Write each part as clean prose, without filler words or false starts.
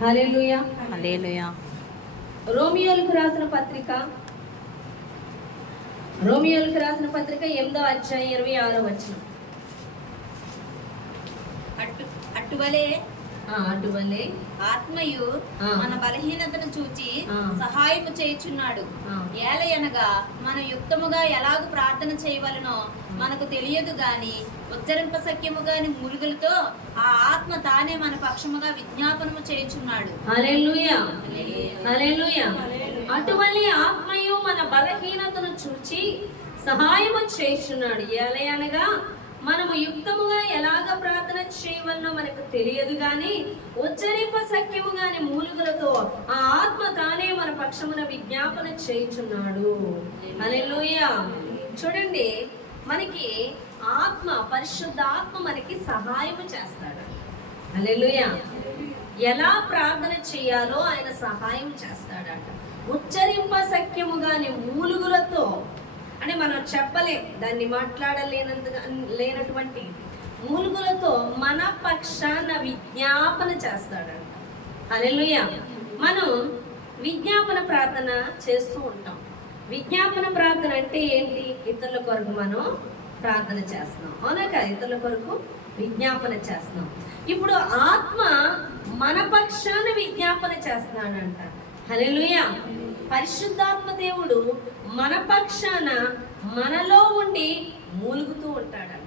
హల్లెలూయా హల్లెలూయా. రోమియోలకు రాసిన పత్రిక 8వ అధ్యాయం 26వ వచనం. అటువలే ఆత్మయు మన బలహీనతను చూచి సహాయము చేయుచున్నాడు. ఏలయనగా మనం యుక్తముగా ఎలాగూ ప్రార్థన చేయవలనో మనకు తెలియదు గాని ఉచ్చరింప సఖ్యము గాని మురుగులతో ఆ ఆత్మ తానే మన పక్షముగా విజ్ఞాపనము చేయుచున్నాడు. హల్లెలూయా హల్లెలూయా. అటువలే ఆత్మయు మన బలహీనతను చూచి సహాయము చేయుచున్నాడు. ఏలయనగా మనము యుక్తముగా ఎలాగ ప్రార్థన చేయవలనో మనకు తెలియదు గాని ఉచ్చరింప సఖ్యము గాని మూలుగులతో ఆ ఆత్మ తానే మన పక్షమున విజ్ఞాపన చేయుచున్నాడు. హల్లెలూయా. చూడండి, మనకి ఆత్మ, పరిశుద్ధ ఆత్మ మనకి సహాయము చేస్తాడు. హల్లెలూయా. ఎలా ప్రార్థన చేయాలో ఆయన సహాయం చేస్తాడట. ఉచ్చరింప సఖ్యము గాని మూలుగులతో అంటే మనం చెప్పలేం, దాన్ని లేనటువంటి మూలుగులతో మన పక్షాన విజ్ఞాపన చేస్తాడంట. హల్లెలూయా. మనం విజ్ఞాపన ప్రార్థన చేస్తూ ఉంటాం. విజ్ఞాపన ప్రార్థన అంటే ఏంటి? ఇతరుల కొరకు మనం ప్రార్థన చేస్తున్నాం, అవునా కదా? ఇతరుల కొరకు విజ్ఞాపన చేస్తున్నాం. ఇప్పుడు ఆత్మ మన పక్షాన విజ్ఞాపన చేస్తున్నాడంట. హల్లెలూయా. పరిశుద్ధాత్మ దేవుడు మన పక్షాన మనలో ఉండి మూలుగుతూ ఉంటాడంట.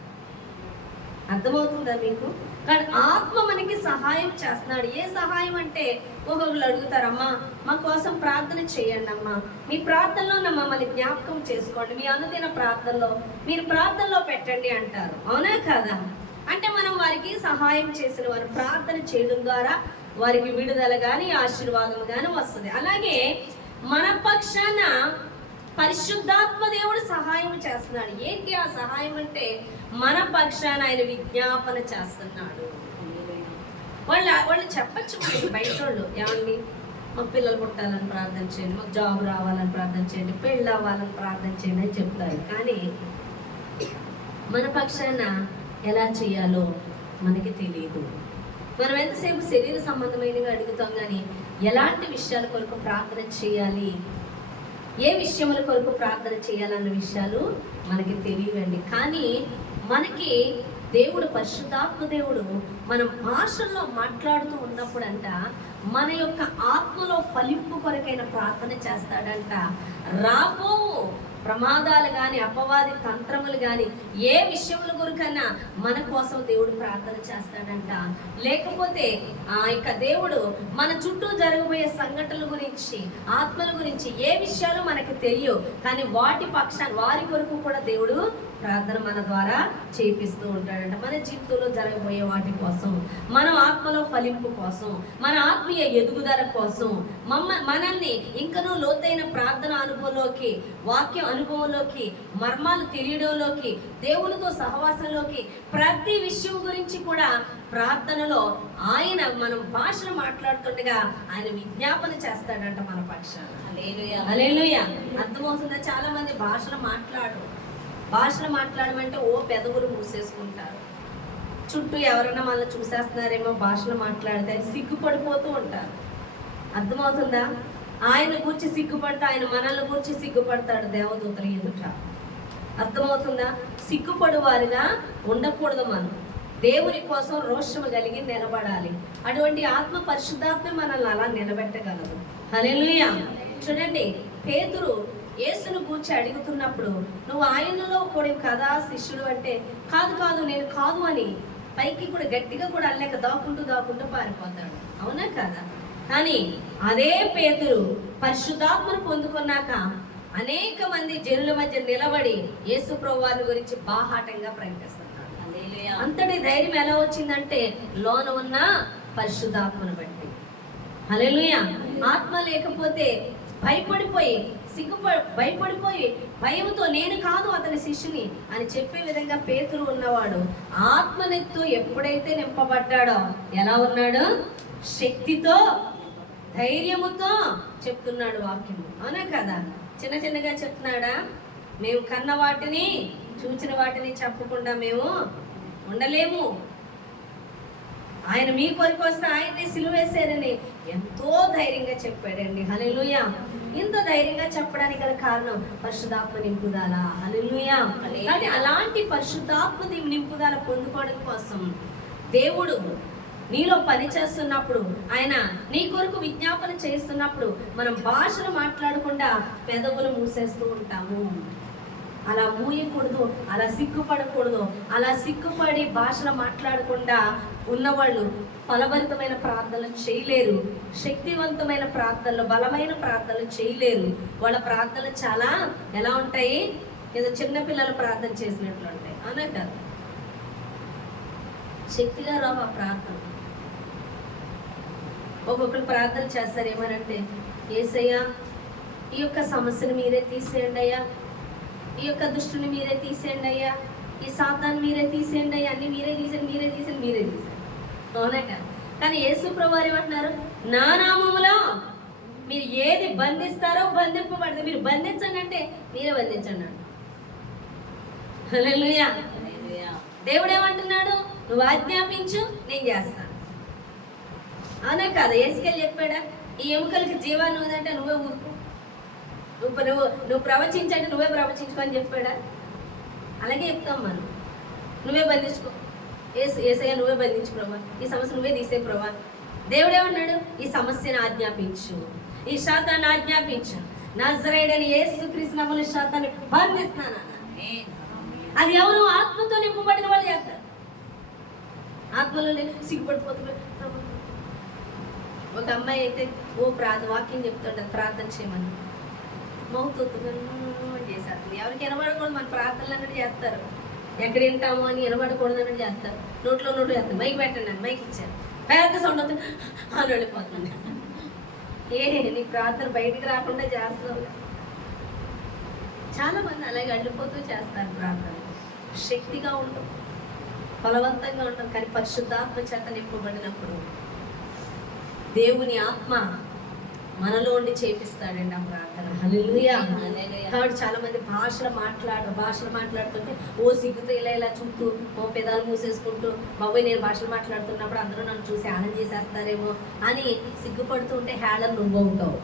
అర్థమవుతుందా మీకు? కానీ ఆత్మ మనకి సహాయం చేస్తున్నాడు. ఏ సహాయం అంటే, ఒక్కొక్కరు అడుగుతారమ్మా మా కోసం ప్రార్థన చేయండి అమ్మా, మీ ప్రార్థనలో మమ్మల్ని జ్ఞాపకం చేసుకోండి, మీ అనుదిన ప్రార్థనలో మీరు ప్రార్థనలో పెట్టండి అంటారు, అవునా కదా? అంటే మనం వారికి సహాయం చేసిన వారు ప్రార్థన చేయడం ద్వారా వారికి విడుదల కానీ ఆశీర్వాదం కానీ వస్తుంది. అలాగే మన పక్షాన పరిశుద్ధాత్మ దేవుడు సహాయం చేస్తున్నాడు. ఏంటి ఆ సహాయం అంటే, మన పక్షాన ఆయన విజ్ఞాపన చేస్తున్నాడు. వాళ్ళు చెప్పచ్చు బయట వాళ్ళు, ఏమండి మాకు పిల్లలు పుట్టాలని ప్రార్థన చేయండి, మాకు జాబ్ రావాలని ప్రార్థన చేయండి, పెళ్ళి అవ్వాలని ప్రార్థన చేయండి అని చెప్తారు. కానీ మన పక్షాన ఎలా చేయాలో మనకి తెలియదు. మనం ఎంతసేపు శరీర సంబంధమైనవి అడుగుతాం కానీ ఎలాంటి విషయాల కొరకు ప్రార్థన చేయాలి, ఏ విషయముల కొరకు ప్రార్థన చేయాలన్న విషయాలు మనకి తెలియవండి. కానీ మనకి దేవుడు, పరిశుద్ధాత్మ దేవుడు మనం భాషల్లో మాట్లాడుతూ ఉన్నప్పుడంట మన యొక్క ఆత్మలో ఫలింపు కొరకైన ప్రార్థన చేస్తాడంట. రాబో ప్రమాదాలు కానీ అపవాది తంత్రములు కానీ ఏ విషయముల కొరకన్నా మన కోసం దేవుడు ప్రార్థన చేస్తాడంట. లేకపోతే ఆ యొక్క దేవుడు మన చుట్టూ జరగబోయే సంఘటనల గురించి, ఆత్మల గురించి ఏ విషయాలు మనకు తెలియవు, కానీ వాటి పక్షాన్ని వారి కొరకు కూడా దేవుడు ప్రార్థన మన ద్వారా చేపిస్తూ ఉంటాడంట. మన జీవితంలో జరగబోయే వాటి కోసం, మన ఆత్మలో ఫలింపు కోసం, మన ఆత్మీయ ఎదుగుదల కోసం, మనల్ని ఇంకనూ లోతైన ప్రార్థన అనుభవంలోకి, వాక్యం అనుభవంలోకి, మర్మాలు తెలియడంలోకి, దేవునితో సహవాసంలోకి, ప్రతి విషయం గురించి కూడా ప్రార్థనలో ఆయన మనం భాషలు మాట్లాడుతుండగా ఆయన విజ్ఞాపన చేస్తాడంట మన పక్షాన. హల్లెలూయా. అర్థమవుతుందా? చాలా మంది భాషలు మాట్లాడమంటే పెదవులు మూసేసుకుంటారు. చుట్టూ ఎవరైనా మనల్ని చూసేస్తున్నారేమో భాషలు మాట్లాడితే సిగ్గుపడిపోతూ ఉంటారు. అర్థమవుతుందా? ఆయన గురించి సిగ్గుపడతా, ఆయన మనల్ని గురించి సిగ్గుపడతాడు దేవదూతల ఎదుట. అర్థమవుతుందా? సిగ్గుపడు వారిగా ఉండకూడదు. మనం దేవుని కోసం రోషము కలిగి నిలబడాలి. అటువంటి ఆత్మ, పరిశుద్ధాత్మ మనల్ని అలా నిలబెట్టగలదు. హల్లెలూయా. చూడండి, పేతురు యేసును కూర్చి అడుగుతున్నప్పుడు, నువ్వు ఆయనలో కూడా కదా శిష్యుడు అంటే, కాదు నేను కాదు అని పైకి కూడా గట్టిగా కూడా అల్లేక దాక్కుంటూ పారిపోతాడు, అవునా కదా? కానీ అదే పేతురు పరిశుద్ధాత్మను పొందుకున్నాక అనేక మంది జనుల మధ్య నిలబడి యేసు ప్రభువారి గురించి బాహాటంగా ప్రకటిస్తున్నాడు. అంతటి ధైర్యం ఎలా వచ్చిందంటే లోన ఉన్న పరిశుద్ధాత్మను బట్టి. హల్లెలూయా. ఆత్మ లేకపోతే భయపడిపోయి భయంతో నేను కాదు అతని శిష్యుని అని చెప్పే విధంగా పేతురు ఉన్నవాడు ఆత్మనెత్తు ఎప్పుడైతే నింపబడ్డాడో ఎలా ఉన్నాడు? శక్తితో, ధైర్యముతో చెప్తున్నాడు వాక్యము, అవునా కదా? చిన్నగా చెప్తున్నాడా? మేము కన్న వాటిని, చూచిన వాటిని చెప్పకుండా మేము ఉండలేము. ఆయన మీ కొరకు వస్తే ఆయన్ని సిలువేశారని ఎంతో ధైర్యంగా చెప్పాడండి. హల్లెలూయా. ఇంత ధైర్యంగా చెప్పడానికి గల కారణం పరిశుద్ధాత్మ నింపుదల. హల్లెలూయా. కానీ అలాంటి పరిశుద్ధాత్మ నింపుదల పొందుకోవడం కోసం దేవుడు నీలో పని చేస్తున్నప్పుడు, ఆయన నీ కొరకు విజ్ఞాపన చేస్తున్నప్పుడు మనం భాషలు మాట్లాడకుండా పెదవులు మూసేస్తూ ఉంటాము. అలా మూయకూడదు, అలా సిగ్గుపడకూడదు. అలా సిగ్గుపడి భాషలు మాట్లాడకుండా ఉన్నవాళ్ళు ఫలవంతమైన ప్రార్థనలు చేయలేరు, శక్తివంతమైన ప్రార్థనలు, బలమైన ప్రార్థనలు చేయలేరు. వాళ్ళ ప్రార్థనలు చాలా ఎలా ఉంటాయి, ఏదో చిన్నపిల్లలు ప్రార్థన చేసినట్లు ఉంటాయి. అవునా కదా? శక్తిగా రావు ఆ ప్రార్థన. ఒక్కొక్కరు ప్రార్థన చేస్తారు ఏమనంటే, యేసయ్యా ఈ యొక్క సమస్యను మీరే తీసేయండి అయ్యా, ఈ యొక్క దుష్టుని మీరే తీసేయండి అయ్యా, ఈ సాతాన్ని మీరే తీసేయండి అయ్యా, అన్ని మీరే తీసేయండి. అవునా కదా? కానీ యేసు ప్రభువు వారు ఏమంటున్నారు, నా నామములో మీరు ఏది బంధిస్తారో బంధింపబడదు. మీరు బంధించండి అంటే మీరే బంధించండి అంట. హల్లెలూయా. దేవుడు ఏమంటున్నాడు, నువ్వు ఆజ్ఞాపించు నేను చేస్తాను. అవునా కాదా? యేసుకెళ్ళి చెప్పాడా, ఈ ఎముకలకి జీవాన్ని ఉందంటే నువ్వే ఊరుకో, నువ్వు ప్రవచించంటే నువ్వే ప్రవచించుకో అని చెప్పాడా? అలాగే చెప్తాం మనం, నువ్వే బంధించుకో, యేసయ్య నువ్వే బంధించు ప్రభా, ఈ సమస్య నువ్వే తీసే ప్రభా. దేవుడు ఏమన్నాడు, ఈ సమస్యను ఆజ్ఞాపించు, ఈ శాతాన్ని ఆజ్ఞాపించు, నజరేయుడైన యేసుక్రీస్తు నామములో శాతాన్ని బంధిస్తున్నాను. అది ఎవరు? ఆత్మతో నింపబడిన వాళ్ళు చేస్తారు. ఆత్మలోనే సిగ్గుపడిపోతున్నారు. ఒక అమ్మాయి అయితే వాక్యం చెప్తుంటది, ప్రార్థన చేయమని మౌతుగా చేసేస్తుంది. ఎవరికి వినబడకూడదు, మన ప్రార్థనలు అన్నట్టు చేస్తారు. ఎక్కడ వింటాము అని వినబడకూడదు అన్నట్టు చేస్తారు. నోట్లో చేస్తారు. మైక్ పెట్టండి అని మైక్ ఇచ్చారు, పెద్ద సౌండ్ అవుతుంది అని వెళ్ళిపోతుంది. నీ ప్రార్థన బయటికి రాకుండా చేస్తావు. చాలా మంది అలాగే అడ్డిపోతూ చేస్తారు ప్రార్థన. శక్తిగా ఉండవు, బలవంతంగా ఉండవు. కానీ పరిశుద్ధాత్మ చేత నింపబడినప్పుడు దేవుని ఆత్మ మనలో ఉండి చేపిస్తాడండి ఆ ప్రార్థన. హల్లెలూయా. కాబట్టి చాలా మంది భాషలు మాట్లాడుతుంటే సిగ్గుతో ఇలా చుట్టూ పెదాలు మూసేసుకుంటూ, బాబోయ్ నేను భాషలు మాట్లాడుతున్నప్పుడు అందరూ నన్ను చూసి ఆనందం చేసేస్తారేమో అని సిగ్గుపడుతూ ఉంటే హేళన నువ్వవుతావు.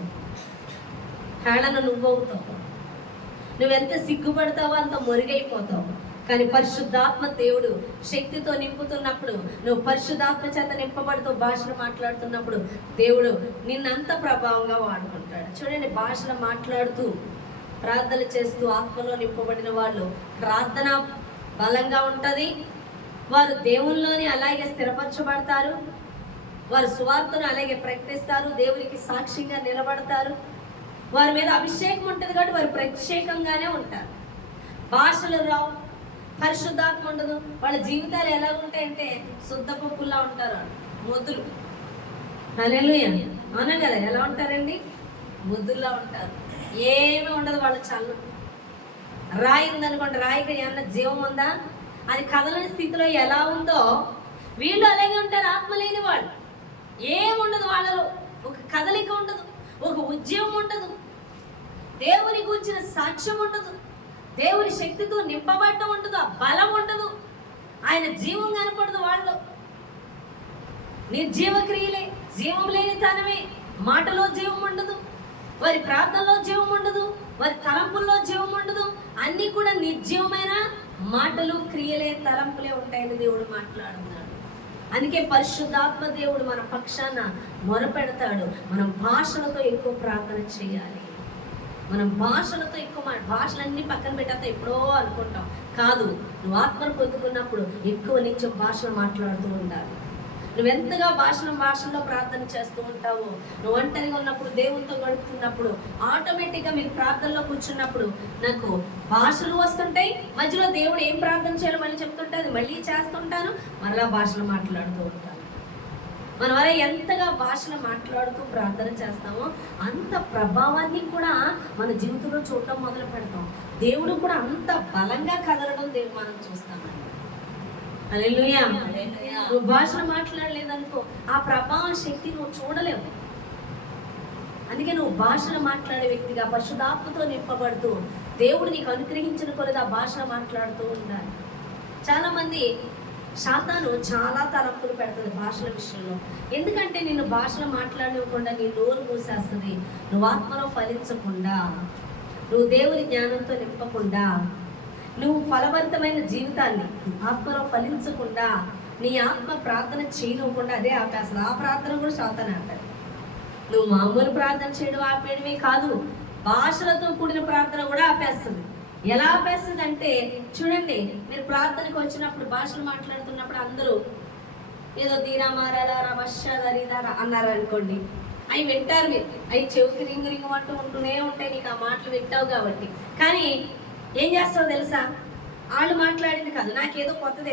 నువ్వెంత సిగ్గుపడతావో అంత మొరుగైపోతావు. కానీ పరిశుద్ధాత్మ దేవుడు శక్తితో నింపుతున్నప్పుడు, నువ్వు పరిశుద్ధాత్మ చేత నింపబడుతూ భాషలు మాట్లాడుతున్నప్పుడు దేవుడు నిన్నంత ప్రభావంగా వాడుకుంటాడు. చూడండి, భాషలు మాట్లాడుతూ ప్రార్థన చేస్తూ ఆత్మలో నింపబడిన వాళ్ళు ప్రార్థన బలంగా ఉంటుంది. వారు దేవుల్లోని అలాగే స్థిరపరచబడతారు. వారు సువార్తను అలాగే ప్రకటిస్తారు, దేవునికి సాక్షిగా నిలబడతారు. వారి మీద అభిషేకం ఉంటుంది కాబట్టి వారు ప్రత్యేకంగానే ఉంటారు. భాషలు రావు, పరిశుద్ధాత్మ ఉండదు, వాళ్ళ జీవితాలు ఎలా ఉంటాయంటే శుద్ధ పప్పుల్లా ఉంటారు, మొద్దులు. హల్లెలూయా. అవునా కదా? ఎలా ఉంటారండి? మొద్దుల్లా ఉంటారు. ఏమీ ఉండదు వాళ్ళ చల్లు. రాయి ఉందనుకోండి, రాయికి ఏమన్నా జీవం ఉందా? అది కదలని స్థితిలో ఎలా ఉందో వీళ్ళు అలాగే ఉంటారు. ఆత్మ లేని వాళ్ళు ఏముండదు వాళ్ళలో, ఒక కదలిక ఉండదు, ఒక ఉద్యమం ఉండదు, దేవుని గురించిన సాక్ష్యం ఉండదు, దేవుని శక్తితో నింపబడటం ఉండదు, ఆ బలం ఉండదు, ఆయన జీవం కనపడదు వాళ్ళు. నిర్జీవ క్రియలే, జీవం లేని తనమే. మాటలో జీవం ఉండదు, వారి ప్రార్థనలో జీవం ఉండదు, వారి తలంపుల్లో జీవం ఉండదు. అన్నీ కూడా నిర్జీవమైన మాటలు, క్రియలే, తలంపులే ఉంటాయని దేవుడు మాట్లాడుతున్నాడు. అందుకే పరిశుద్ధాత్మ దేవుడు మన పక్షాన మొరపెడతాడు. మనం భాషలతో ఎక్కువ ప్రార్థన చేయాలి. మనం భాషలతో ఎక్కువ భాషలన్నీ పక్కన పెట్టేస్తా ఎప్పుడో అనుకుంటాం. కాదు, నువ్వు ఆత్మను పొందుకున్నప్పుడు ఎక్కువ నిత్యం భాషలు మాట్లాడుతూ ఉండాలి. నువ్వెంతగా భాషల్లో ప్రార్థన చేస్తూ ఉంటావో, నువ్వు ఒంటరిగా ఉన్నప్పుడు, దేవునితో గడుపుతున్నప్పుడు, ఆటోమేటిక్గా మీరు ప్రార్థనలో కూర్చున్నప్పుడు నాకు భాషలు వస్తుంటాయి. మధ్యలో దేవుడు ఏం ప్రార్థన చేయాలో మళ్ళీ చెప్తుంటే అది మళ్ళీ చేస్తుంటాను, మరలా భాషలు మాట్లాడుతూ ఉంటాను. మన వల్ల ఎంతగా భాషలు మాట్లాడుతూ ప్రార్థన చేస్తామో అంత ప్రభావాన్ని కూడా మన జీవితంలో చూడటం మొదలు పెడతాం. దేవుడు కూడా అంత బలంగా కదలడం మనం చూస్తామండి. హల్లెలూయా. నువ్వు భాషలు మాట్లాడలేదనుకో, ఆ ప్రభావం శక్తి నువ్వు చూడలేవు. అందుకే నువ్వు భాషలు మాట్లాడే వ్యక్తిగా పరిశుద్ధాత్మతో నింపబడుతూ దేవుడు నీకు అనుగ్రహించిన కొలది ఆ భాషలు మాట్లాడుతూ ఉండాలి. చాలామంది సాతాను చాలా తలంపులు పెడుతుంది భాషల విషయంలో. ఎందుకంటే నిన్ను భాషలు మాట్లాడకుండా నీ నోరు మూసేస్తుంది. నువ్వు ఆత్మలో ఫలించకుండా, నువ్వు దేవుని జ్ఞానంతో నింపకుండా, నువ్వు ఫలవంతమైన జీవితాన్ని ఆత్మలో ఫలించకుండా, నీ ఆత్మ ప్రార్థన చేయనివ్వకుండా అదే ఆపేస్తుంది. ఆ ప్రార్థన కూడా సాతానే అంటారు. నువ్వు మామూలు ప్రార్థన చేయడం ఆపేయడమే కాదు, భాషలతో కూడిన ప్రార్థన కూడా ఆపేస్తుంది. ఎలా ఆపేస్తుంది అంటే చూడండి, మీరు ప్రార్థనకు వచ్చినప్పుడు భాషలు మాట్లాడుతున్నప్పుడు అందరూ ఏదో దీరా మారాలా రమషాదరిదారా అన్నారు అనుకోండి, అవి వింటారు మీరు, అవి చెవికి రింగు రింగు అంటూ ఉంటూనే ఉంటాయి, నీకు ఆ మాటలు వింటావు కాబట్టి. కానీ ఏం చేస్తావు తెలుసా, వాళ్ళు మాట్లాడింది కాదు, నాకేదో కొత్తది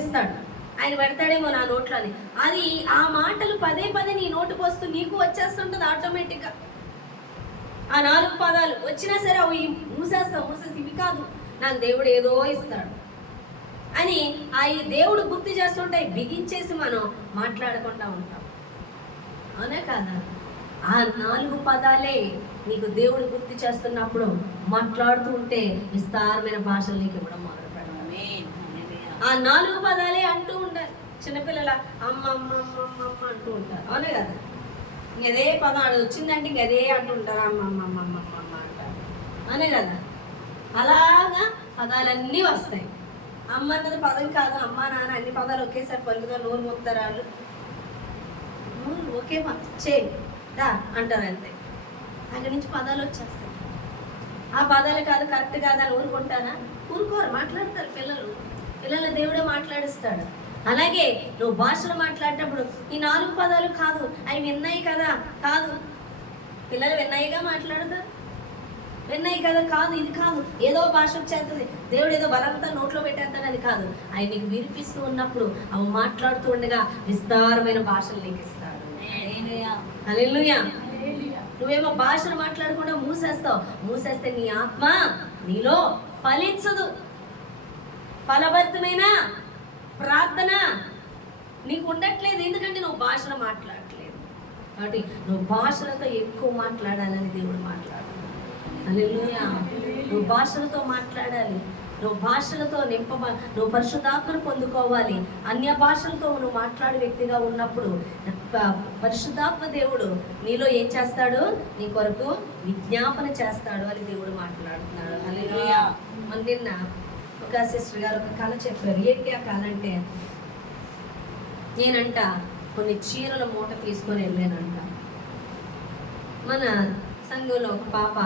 ఇస్తాడు ఆయన పెడతాడేమో నా నోట్లోని, అది ఆ మాటలు పదే పదే నీ నోటుకు వస్తూ నీకు వచ్చేస్తుంటుంది ఆటోమేటిక్గా. ఆ 4 పదాలు వచ్చినా సరే అవి మూసేసి ఇవి కాదు, నాకు దేవుడు ఏదో ఇస్తాడు అని ఆ దేవుడు గుర్తు చేస్తుంటాయి, బిగించేసి మనం మాట్లాడకుండా ఉంటాం. అవునా కాదా? ఆ 4 పదాలే నీకు దేవుడు గుర్తు చేస్తున్నప్పుడు మాట్లాడుతూ ఉంటే విస్తారమైన భాషలు నీకు ఇవ్వడం మొదలు పెడతామే. ఆ 4 పదాలే అంటూ ఉంటారు. చిన్నపిల్లల అమ్మ అమ్మ అమ్మ అమ్మ అమ్మ అంటూ ఉంటారు. అవునే కదా? ఇంకదే పదం అది వచ్చిందంటే ఇంకదే అంటూ ఉంటారు, అమ్మ అమ్మ అమ్మ అమ్మ అమ్మ అంటారు. అవునే కదా? అలాగా పదాలన్నీ వస్తాయి. అమ్మ అన్నది పదం కాదు, అమ్మ నాన్న అన్ని పదాలు ఒకేసారి పలుకుతా నోరు ముత్తారు వాళ్ళు. ఓకే దా అంటారు అంతే. అక్కడి నుంచి పదాలు వచ్చేస్తాయి. ఆ పదాలు కాదు, కరెక్ట్ కాదు అని ఊరుకుంటానా? ఊరుకోరు, మాట్లాడతారు పిల్లలు దేవుడే మాట్లాడిస్తాడు. అలాగే నువ్వు భాషలు మాట్లాడేటప్పుడు ఈ 4 పదాలు కాదు, అవి విన్నాయి కదా, కాదు, పిల్లలు విన్నాయిగా మాట్లాడతారు, విన్నాయి కదా, కాదు, ఇది కాదు, ఏదో భాష వచ్చేస్తుంది, దేవుడు ఏదో బలంతా నోట్లో పెట్టేస్తాడు అని కాదు. ఆయన నీకు వినిపిస్తూ ఉన్నప్పుడు అవి మాట్లాడుతూ ఉండగా విస్తారమైన భాషలు నీకు ఇస్తాడు. హల్లెలూయా. నువ్వేమో భాషలు మాట్లాడకుండా మూసేస్తే నీ ఆత్మ నీలో ఫలించదు. ఫలభరితమైన ప్రార్థన నీకు ఉండట్లేదు, ఎందుకంటే నువ్వు భాషలు మాట్లాడట్లేదు. కాబట్టి నువ్వు భాషలతో ఎక్కువ మాట్లాడాలని దేవుడు మాట్లాడు. హల్లెలూయా. నువ్వు భాషలతో మాట్లాడాలి, నువ్వు భాషలతో నువ్వు పరిశుద్ధాత్మను పొందుకోవాలి. అన్య భాషలతో నువ్వు మాట్లాడే వ్యక్తిగా ఉన్నప్పుడు పరిశుద్ధాత్మ దేవుడు నీలో ఏం చేస్తాడు, నీ కొరకు విజ్ఞాపన చేస్తాడు అని దేవుడు మాట్లాడుతున్నాడు. హల్లెలూయా. నిన్న ఒక సిస్టర్ గారు ఒక కళ చెప్పారు. ఏంటి ఆ కళ అంటే, నేనంట కొన్ని చీరల మూట తీసుకొని వెళ్ళానంట. మన సంఘంలో ఒక పాప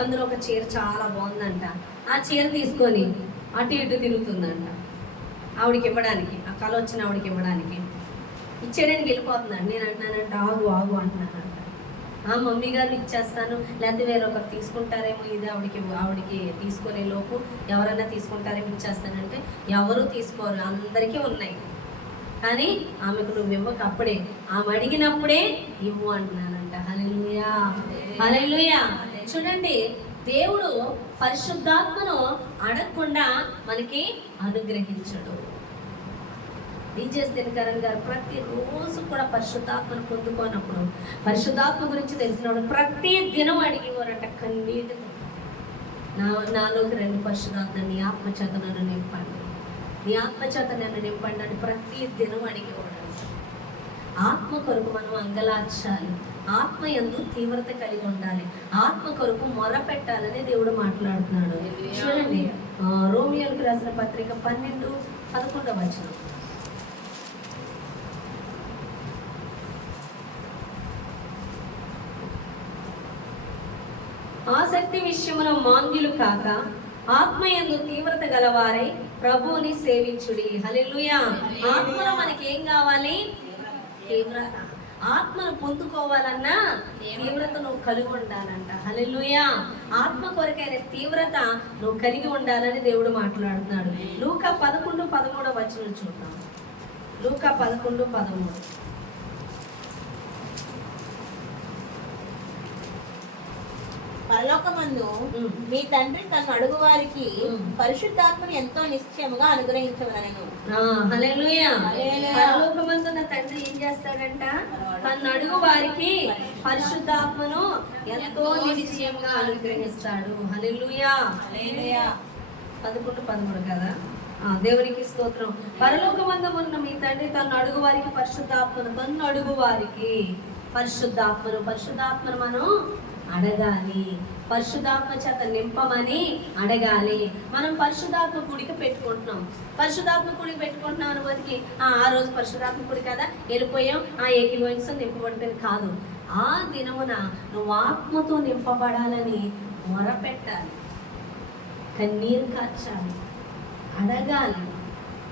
అందులో ఒక చీర చాలా బాగుందంట. ఆ చీర తీసుకొని అటు ఇటు తిరుగుతుందంట ఆవిడకి ఇవ్వడానికి, ఆ కళ వచ్చిన ఆవిడకి ఇవ్వడానికి. ఇచ్చేయడానికి వెళ్ళిపోతుందండి. నేను అంటున్నానంట ఆగు అంటున్నానంట. మమ్మీ గారు ఇచ్చేస్తాను, లేకపోతే వేరొకరు తీసుకుంటారేమో, ఇది ఆవిడకి తీసుకునే లోపు ఎవరైనా తీసుకుంటారేమో ఇచ్చేస్తానంటే, ఎవరు తీసుకోరు, అందరికీ ఉన్నాయి. కానీ ఆమెకు నువ్వు ఇవ్వక అప్పుడే, ఆమె అడిగినప్పుడే ఇవ్వు అంటున్నానంట. హల్లెలూయా, హల్లెలూయా. చూడండి, దేవుడు పరిశుద్ధాత్మను అడగకుండా మనకి అనుగ్రహించడు. దినకరన్ గారు ప్రతిరోజు కూడా పరిశుద్ధాత్మను పొందుకోనప్పుడు, పరిశుద్ధాత్మ గురించి తెలిసినప్పుడు ప్రతి దినం అడిగేవారంట కన్నీటి, నాలోకి రండి పరిశుద్ధాత్మ, నీ ఆత్మచేత నన్ను నింపండి, నీ ఆత్మచేత నన్ను నింపండి అని ప్రతి దినం అడిగేవాడు. ఆత్మ కొరకు మనం అంగలార్చాలి, ఆత్మ యందు తీవ్రత కలిగి ఉండాలి, ఆత్మ కొరకు మొర పెట్టాలని దేవుడు మాట్లాడుతున్నాడు. చూడండి, రోమియోలకు రాసిన పత్రిక 12:11 వచనం. ఆసక్తి విషయమున మాంద్యులు కాక ఆత్మయందు తీవ్రత గలవారై ప్రభువుని సేవించుడి. హల్లెలూయా. ఆత్మలో మనకి ఏం కావాలి? తీవ్రత. ఆత్మను పొందుకోవాలన్నా తీవ్రత నువ్వు కలిగి ఉండాలంట. హల్లెలూయా. ఆత్మ కొరకైన తీవ్రత నువ్వు కలిగి ఉండాలని దేవుడు మాట్లాడుతున్నాడు. లూకా 11:13 వచనం చూద్దాం. లూకా 11:13. పరలోకమందు మీ తండ్రి తను అడుగు వారికి పరిశుద్ధాత్మని ఎంతో నిశ్చయముగా అనుగ్రహించవలెను. హల్లెలూయా. పరలోకమందు నా తండ్రి ఏం చేస్తాడంట? తను అడుగు వారికి పరిశుద్ధాత్మను ఎంతో నిశ్చయంగా అనుగ్రహిస్తాడు. హల్లెలూయా. 11:13 కదా. దేవునికి స్తోత్రం. పరలోకమందున్న మీ తండ్రి తను అడుగు వారికి పరిశుద్ధాత్మను, తను అడుగు వారికి పరిశుద్ధాత్మను మనం అడగాలి. పరిశుద్ధాత్మ చేత నింపమని అడగాలి. మనం పరిశుద్ధాత్మ కూడిక పెట్టుకుంటున్నాం అని బతికి ఆ రోజు పరిశుద్ధాత్మ కూడి కదా వెళ్ళిపోయాం, ఏకీభవించం నింపబడుతుంది కాదు. ఆ దినమున నువ్వు ఆత్మతో నింపబడాలని మొరపెట్టాలి, కన్నీరు కార్చాలి, అడగాలి.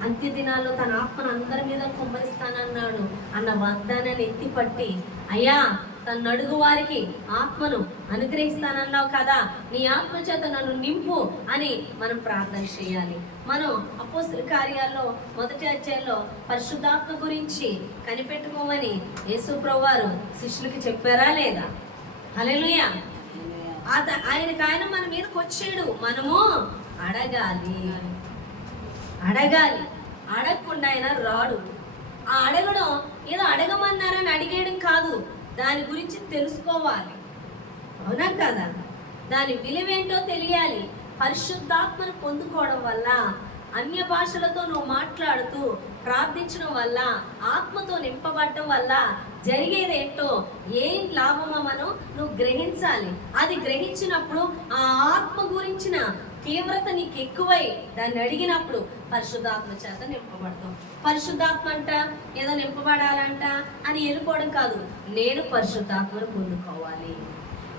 అంత్య దినాల్లో తన ఆత్మను అందరి మీద కుమ్మరిస్తానన్నాడు అన్న వాగ్దానాన్ని ఎత్తిపట్టి, అయ్యా తను అడుగు వారికి ఆత్మను అనుగ్రహిస్తానన్నావు కదా, నీ ఆత్మ చేత నన్ను నింపు అని మనం ప్రార్థన చేయాలి. మనం అపోస్తల కార్యాల్లో 1వ అధ్యాయంలో పరిశుద్ధాత్మ గురించి కనిపెట్టుకోమని యేసు ప్రభువారు శిష్యులకి చెప్పారా లేదా? హల్లెలూయా. ఆయన మన మీదకి వచ్చాడు, మనము అడగాలి. అడగకుండా ఆయన రాడు. ఆ అడగడం ఏదో అడగమన్నారని అడిగేయడం కాదు, దాని గురించి తెలుసుకోవాలి. అవునా కదా? దాని విలువేంటో తెలియాలి. పరిశుద్ధాత్మను పొందుకోవడం వల్ల, అన్య భాషలతో నువ్వు మాట్లాడుతూ ప్రార్థించడం వల్ల, ఆత్మతో నింపబడటం వల్ల జరిగేదేంటో, ఏం లాభమో నువ్వు గ్రహించాలి. అది గ్రహించినప్పుడు ఆ ఆత్మ గురించిన తీవ్రత నీకు ఎక్కువై దాన్ని అడిగినప్పుడు పరిశుద్ధాత్మ చేత నింపబడతాం. పరిశుద్ధాత్మ అంట ఏదో నింపబడాలంట అని వెళ్ళిపోవడం కాదు. నేను పరిశుద్ధాత్మను పొందుకోవాలి,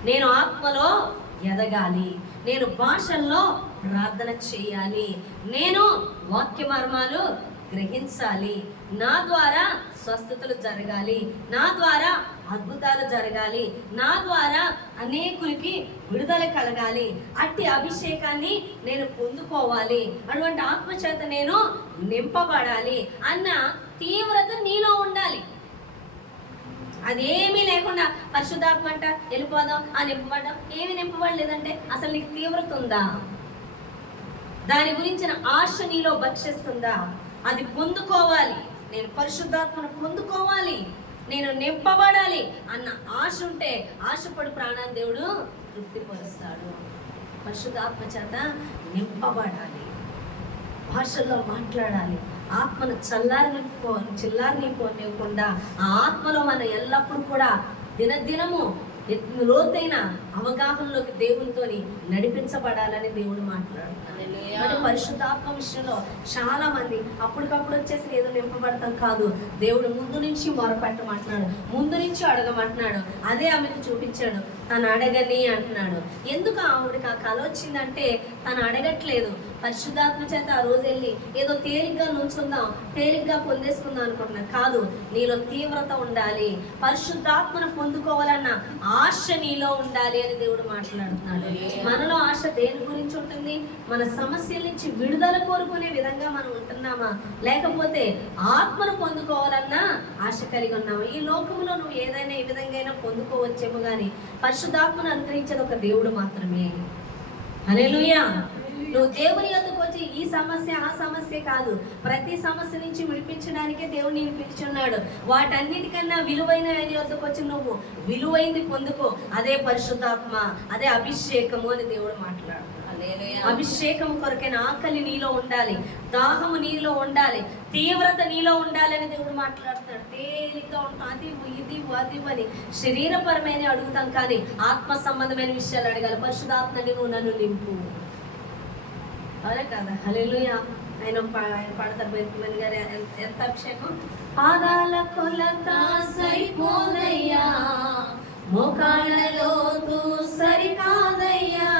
నేను ఆత్మలో ఎదగాలి, నేను భాషల్లో ప్రార్థన చేయాలి, నేను వాక్య మర్మాలు గ్రహించాలి, నా ద్వారా స్వస్థతలు జరగాలి, నా ద్వారా అద్భుతాలు జరగాలి, నా ద్వారా అనేకులకి విడుదల కలగాలి, అట్టి అభిషేకాన్ని నేను పొందుకోవాలి, అటువంటి ఆత్మచేత నేను నింపబడాలి అన్న తీవ్రత నీలో ఉండాలి. అదేమీ లేకుండా పరిశుద్ధాత్మ అంట వెళ్ళిపోదాం, నింపబడ్డాం, ఏమి నింపబడలేదంటే అసలు నీకు తీవ్రత ఉందా? దాని గురించిన ఆశ నీలో భక్షిస్తుందా? అది పొందుకోవాలి, నేను పరిశుద్ధాత్మను పొందుకోవాలి, నేను నింపబడాలి అన్న ఆశ ఉంటే ఆశపడి ప్రాణాన్ని దేవుడు తృప్తిపరుస్తాడు. పరిశుద్ధాత్మ చేత నింపబడాలి, భాషల్లో మాట్లాడాలి, ఆత్మను చిల్లారిని పోనివ్వకుండా ఆ ఆత్మలో మనం ఎల్లప్పుడూ కూడా దినదినము లోతైన అవగాహనలోకి దేవునితోని నడిపించబడాలని దేవుడు మాట్లాడుతున్నాడు. అంటే పరిశుద్ధాత్మ విషయంలో చాలా మంది అప్పటికప్పుడు వచ్చేసి ఏదో నింపబడతాం కాదు. దేవుడు ముందు నుంచి మొరపెట్టమంటున్నాడు, ముందు నుంచి అడగమంటున్నాడు. అదే ఆమెకు చూపించాడు, తను అడగని అంటున్నాడు. ఎందుకు ఆవిడకి ఆ కళ వచ్చిందంటే తను అడగట్లేదు. పరిశుద్ధాత్మ చేత ఆ రోజు వెళ్ళి ఏదో తేలిగ్గా నుంచుందాం, తేలిగ్గా పొందేసుకుందాం అనుకుంటున్నాను కాదు. నీలో తీవ్రత ఉండాలి, పరిశుద్ధాత్మను పొందుకోవాలన్న ఆశ నీలో ఉండాలి అని దేవుడు మాట్లాడుతున్నాడు. మనలో ఆశ దేని గురించి ఉంటుంది? మన సమస్యల నుంచి విడుదల కోరుకునే విధంగా మనం ఉంటున్నామా, లేకపోతే ఆత్మను పొందుకోవాలన్నా ఆశ కలిగి ఉన్నామా? ఈ లోకంలో నువ్వు ఏదైనా ఏ విధంగా పొందుకోవచ్చేమో కానీ పరిశుద్ధాత్మను అనుగ్రహించేది ఒక దేవుడు మాత్రమే. హల్లెలూయా. నువ్వు దేవుని యొద్దకు వచ్చి ఈ సమస్య ఆ సమస్య కాదు, ప్రతి సమస్య నుంచి విడిపించడానికే దేవుడు నేను పిలిచున్నాడు. వాటన్నిటికన్నా విలువైన ఆయన యొద్దకు వచ్చి నువ్వు విలువైంది పొందుకో. అదే పరిశుద్ధాత్మ, అదే అభిషేకము అని దేవుడు మాట్లాడుతున్నాడు. అభిషేకం కొరకైన ఆకలి నీలో ఉండాలి, దాహము నీలో ఉండాలి, తీవ్రత నీలో ఉండాలని దేవుడు మాట్లాడుతున్నాడు. తేలిగ్గా ఉంటాం, అది ఇది అది అని శరీరపరమైన అడుగుతాం కానీ ఆత్మ సంబంధమైన విషయాలు అడగాలి. పరిశుద్ధాత్మని నువ్వు నన్ను నింపు. అదే కదా? హల్లెలూయా. ఆయన పాడతారు బెంతమణి గారు, ఎంత అభిషేకం. పాదాల కొలత సరిపోదయ్యా, మోకాళ్ళలో సరికాదయ్యా,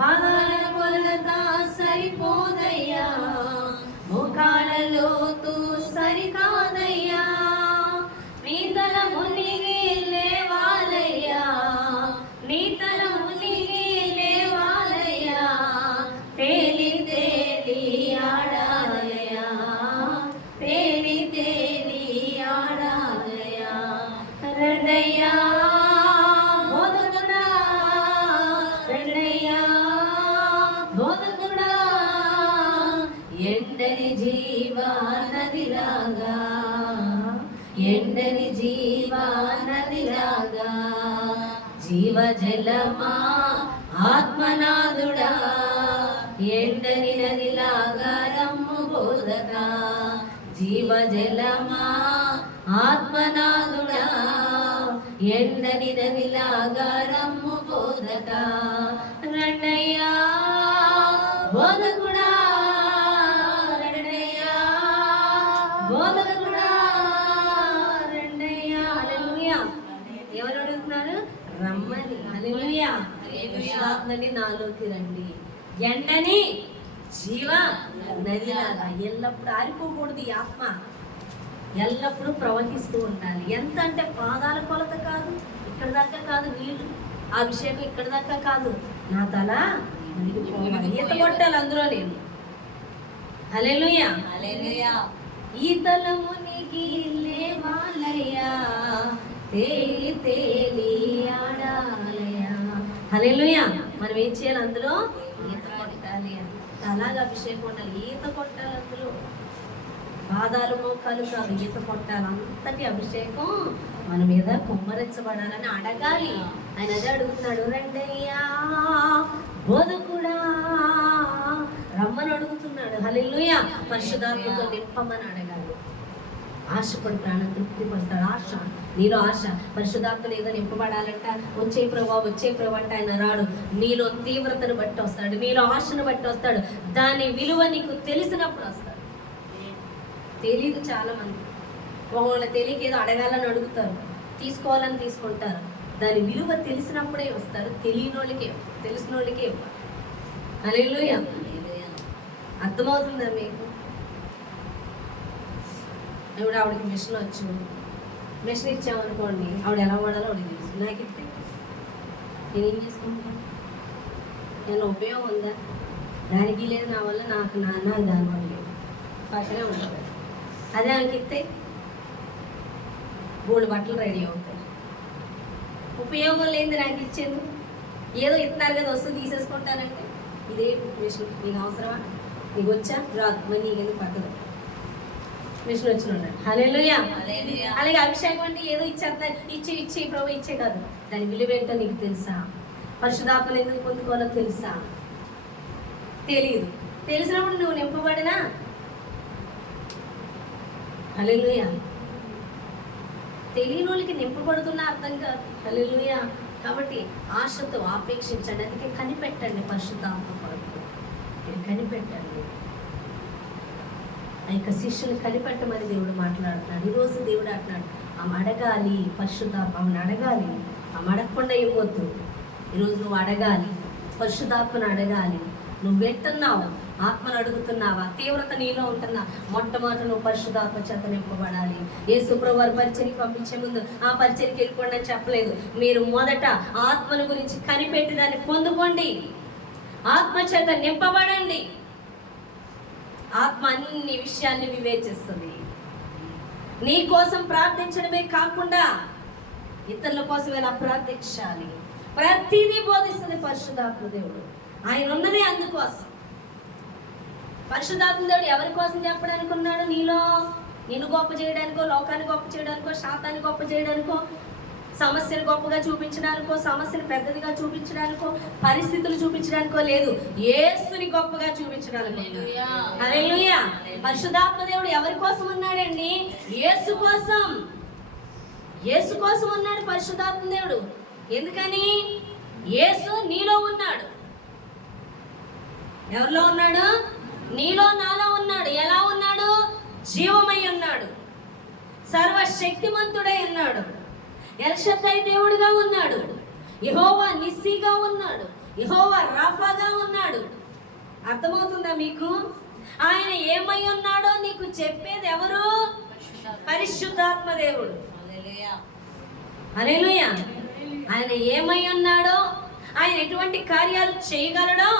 పాదాల కొలత సరిపోదయ్యా, మోకాళ్ళలో సరికాదయ్యా, నీ తల మునిగి లేవాలయ్యా, నీ తల మునిగి లేవాలయ్యా, తేలి తేలి ఆడాలయ్యా, తేలి తేలి ఆడాలయ్యా, రండయ్యా బోధకుడా, రండయ్యా బోధకుడా, ఎండని జీవా నదిలాగా, ఎండని జీవా నదిలాగా, జీవజలమా ఆత్మనాథుడా, ఎండని నదిలాగా రమ్ము బోధక, జీవజలమా ఆత్మనాథుడా, ఎండని నదిలాగా రమ్ము బోధక, రండయ్యా బోధకుడా, రండయ్యా బోధకుడా, రండయ్యా. హల్లెలూయా. ఎవరు అడుగుతున్నారు? రమ్మని. హల్లెలూయా. పరిశుద్ధాత్మని నాలోకి రండి. ఎండని జీవ నదిలాగా ఎల్లప్పుడూ ఆరిపోకూడదు. ఈ ఆత్మ ఎల్లప్పుడూ ప్రవహిస్తూ ఉండాలి. ఎంత అంటే పాదాల కొలత కాదు, ఇక్కడ దాకా కాదు, నీళ్ళు అభిషేకం ఇక్కడ దాకా కాదు, నా తల మునిగిపోవాలి. ఈత కొట్టాలి అందులో నేను. హల్లెలూయా. ఈతల మునిగి లేవాలయ్యా, తేలి తేలి ఆడాలయ్యా. హల్లెలూయా. మనం ఏం చేయాలి? అందులో ఈత కొట్టాలి. అలాగే అభిషేకం ఉండాలి. ఈత కొట్టాలి అందులో, పాదాలు మోకాలు కాదు, ఈత కొట్టాలి. అంతటి అభిషేకం మన మీద కుమ్మరించబడాలని అడగాలి. ఆయన అదే అడుగుతున్నాడు, రండయ్యా బోధకుడా, రమ్మని అడుగుతున్నాడు. హల్లెలూయా. పరిశుద్ధాత్మతో నింపమని అడగాలి. ఆశపడి ప్రాణం తృప్తి పడతాడు. ఆశ, నీలో ఆశ. పరిశుద్ధాత్మలు ఏదో నింపబడాలంట, వచ్చే ప్రభావ వచ్చే ప్రభావ అంటే ఆయన రాడు. నీలో తీవ్రతను బట్టి వస్తాడు, నీలో ఆశను బట్టి వస్తాడు. దాని విలువ నీకు తెలిసినప్పుడు వస్తాడు. తెలీదు చాలా మంది. ఒకవేళ తెలియక ఏదో అడగాలని అడుగుతారు, తీసుకోవాలని తీసుకుంటారు. దాని విలువ తెలిసినప్పుడే వస్తారు. తెలియని వాళ్ళకే, తెలిసిన వాళ్ళకే. హల్లెలూయా. అర్థమవుతుందా మీకు? ఇప్పుడు ఆవిడకి మిషన్ వచ్చు, మిషన్ ఇచ్చామనుకోండి, ఆవిడ ఎలా వాడాలో ఆవిడకి తెలుసు. నాకు ఇస్తే నేనేం చేసుకుంటాను? నేను ఉపయోగం ఉందా? దానికి లేదు, నా వల్ల నాకు నాన్న దానివల్ల లేదు, పక్కనే ఉంటుంది. అదే ఆమెకి ఇస్తే 3 బట్టలు రెడీ అవుతాయి. ఉపయోగం లేదు నాకు ఇచ్చేది. ఏదో ఇస్తున్నారు కదా, వస్తువు తీసేసుకుంటానంటే ఇదే మిషన్. నీకు అవసరమా? నీకు వచ్చా? రాదు. మరి నీకెందుకు పట్టదు? మిషన్ వచ్చిన ఉన్నాడు. హల్లెలూయా. అలాగే అభిషేకం అంటే ఏదో ఇచ్చేస్తారు, ఇచ్చి ప్రభు ఇచ్చే కాదు. దాని విలువ ఏంటో నీకు తెలుసా? పరిశుద్ధాత్మను ఎందుకు పొందుకోవాలో తెలుసా? తెలియదు. తెలిసినప్పుడు నువ్వు నింపబడినా. హల్లెలూయా. తెలియని వాళ్ళకి నింపబడుతున్నా అర్థం కాదు. హల్లెలూయా. కాబట్టి ఆశతో ఆపేక్షించండి. అందుకే కనిపెట్టండి. పరిశుద్ధాత్మ కొరకు కనిపెట్టండి. ఆ యొక్క శిష్యుని కనిపెట్టమని దేవుడు మాట్లాడుతున్నాడు. ఈరోజు దేవుడు అంటున్నాడు, ఆమె అడగాలి. పరిశుద్ధాత్మ ఆమెను అడగాలి. ఆమె అడగకుండా ఇవ్వద్దు. ఈరోజు నువ్వు అడగాలి, పరిశుద్ధాత్మను అడగాలి. నువ్వు వింటున్నావు, ఆత్మను అడుగుతున్నావా? తీవ్రత నీలో ఉంటున్నా, మొట్టమొదట నువ్వు పరిశుద్ధాత్మ చేత నింపబడాలి. యేసు ప్రభువు వారి పరిచర్యకి పంపించే ముందు ఆ పరిచర్యకి వెళ్ళిపోండి అని చెప్పలేదు. మీరు మొదట ఆత్మను గురించి కనిపెట్టి దాన్ని పొందుకోండి. ఆత్మ చేత నింపబడండి. ఆత్మ అన్ని విషయాన్ని వివేచిస్తుంది. నీ కోసం ప్రార్థించడమే కాకుండా ఇతరుల కోసం ఎలా ప్రార్థించాలి, ప్రతిదీ బోధిస్తుంది పరిశుద్ధాత్మ దేవుడు. ఆయన ఉన్నదే అందుకోసం. పరిశుద్ధాత్మ దేవుడు ఎవరి కోసం చెప్పడానికి ఉన్నాడు? నీలో నిన్ను గొప్ప చేయడానికో, లోకాన్ని గొప్ప చేయడానికో, శాతాన్ని గొప్ప చేయడానికో, సమస్యను గొప్పగా చూపించడానికో, సమస్యను పెద్దదిగా చూపించడానికో, పరిస్థితులు చూపించడానికో లేదు. యేసుని గొప్పగా చూపించడానికి. హల్లెలూయా. పరిశుద్ధాత్మ దేవుడు ఎవరి కోసం ఉన్నాడండి? యేసు కోసం. యేసు కోసం ఉన్నాడు పరిశుద్ధాత్మ దేవుడు. ఎందుకని? యేసు నీలో ఉన్నాడు. ఎవరిలో ఉన్నాడు? నీలో, నాలో ఉన్నాడు. ఎలా ఉన్నాడు? జీవమై ఉన్నాడు, సర్వశక్తిమంతుడై ఉన్నాడు, ఎల్షద్దై దేవుడిగా ఉన్నాడు, యెహోవా నిస్సీగా ఉన్నాడు, యెహోవా రాఫాగా ఉన్నాడు. అర్థమవుతుందా మీకు? ఆయన ఏమై ఉన్నాడో నీకు చెప్పేది ఎవరు? పరిశుద్ధాత్మ దేవుడు. హల్లెలూయా. ఆయన ఏమై ఉన్నాడో, ఆయన ఎటువంటి కార్యాలు చేయగలడో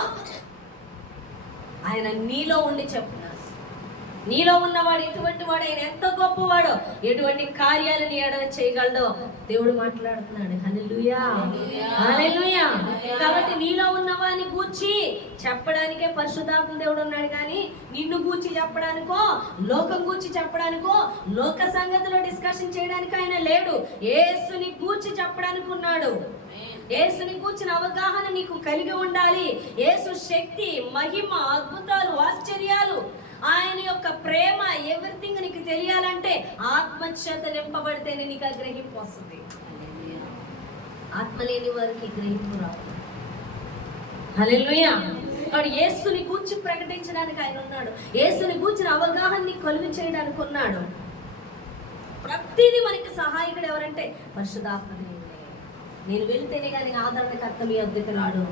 ఆయన నీలో ఉండి చెప్తున్నారు. నీలో ఉన్నవాడు ఎటువంటి వాడు, ఆయన ఎంత గొప్పవాడో, ఎటువంటి కార్యాలు నీ ఎడల చేయగలడో దేవుడు మాట్లాడుతున్నాడు. హల్లెలూయా, హల్లెలూయా. కాబట్టి నీలో ఉన్నవాడిని గూర్చి చెప్పడానికే పరిశుద్ధాత్మ దేవుడు ఉన్నాడు, కానీ నిన్ను గూర్చి చెప్పడానికో, లోకం గూర్చి చెప్పడానికో, లోక సంగతిలో డిస్కషన్ చేయడానికి ఆయన లేడు. యేసుని గూర్చి చెప్పడానికి ఉన్నాడు. యేసుని కూర్చిన అవగాహన నీకు కలిగి ఉండాలి. యేసు శక్తి, మహిమ, అద్భుతాలు, ఆశ్చర్యాలు, ఆయన యొక్క ప్రేమ, ఎవ్రీథింగ్ నీకు తెలియాలంటే ఆత్మచేత నింపబడితేనే నీకు ఆ గ్రహింపు వస్తుంది. ఆత్మ లేని వారికి గ్రహింపు రాదు. హల్లెలూయా. వాడు యేసుని గూర్చి ప్రకటించడానికి ఆయన ఉన్నాడు. యేసుని గూర్చిన అవగాహనని కలుగు చేయడానికి ఉన్నాడు. ప్రతిదీ మనకి సహాయకుడు ఎవరంటే పరిశుద్ధాత్మ దేవుడే. నేను వెళ్తేనే కానీ ఆదరణకర్త మీ వద్దకు రాడు.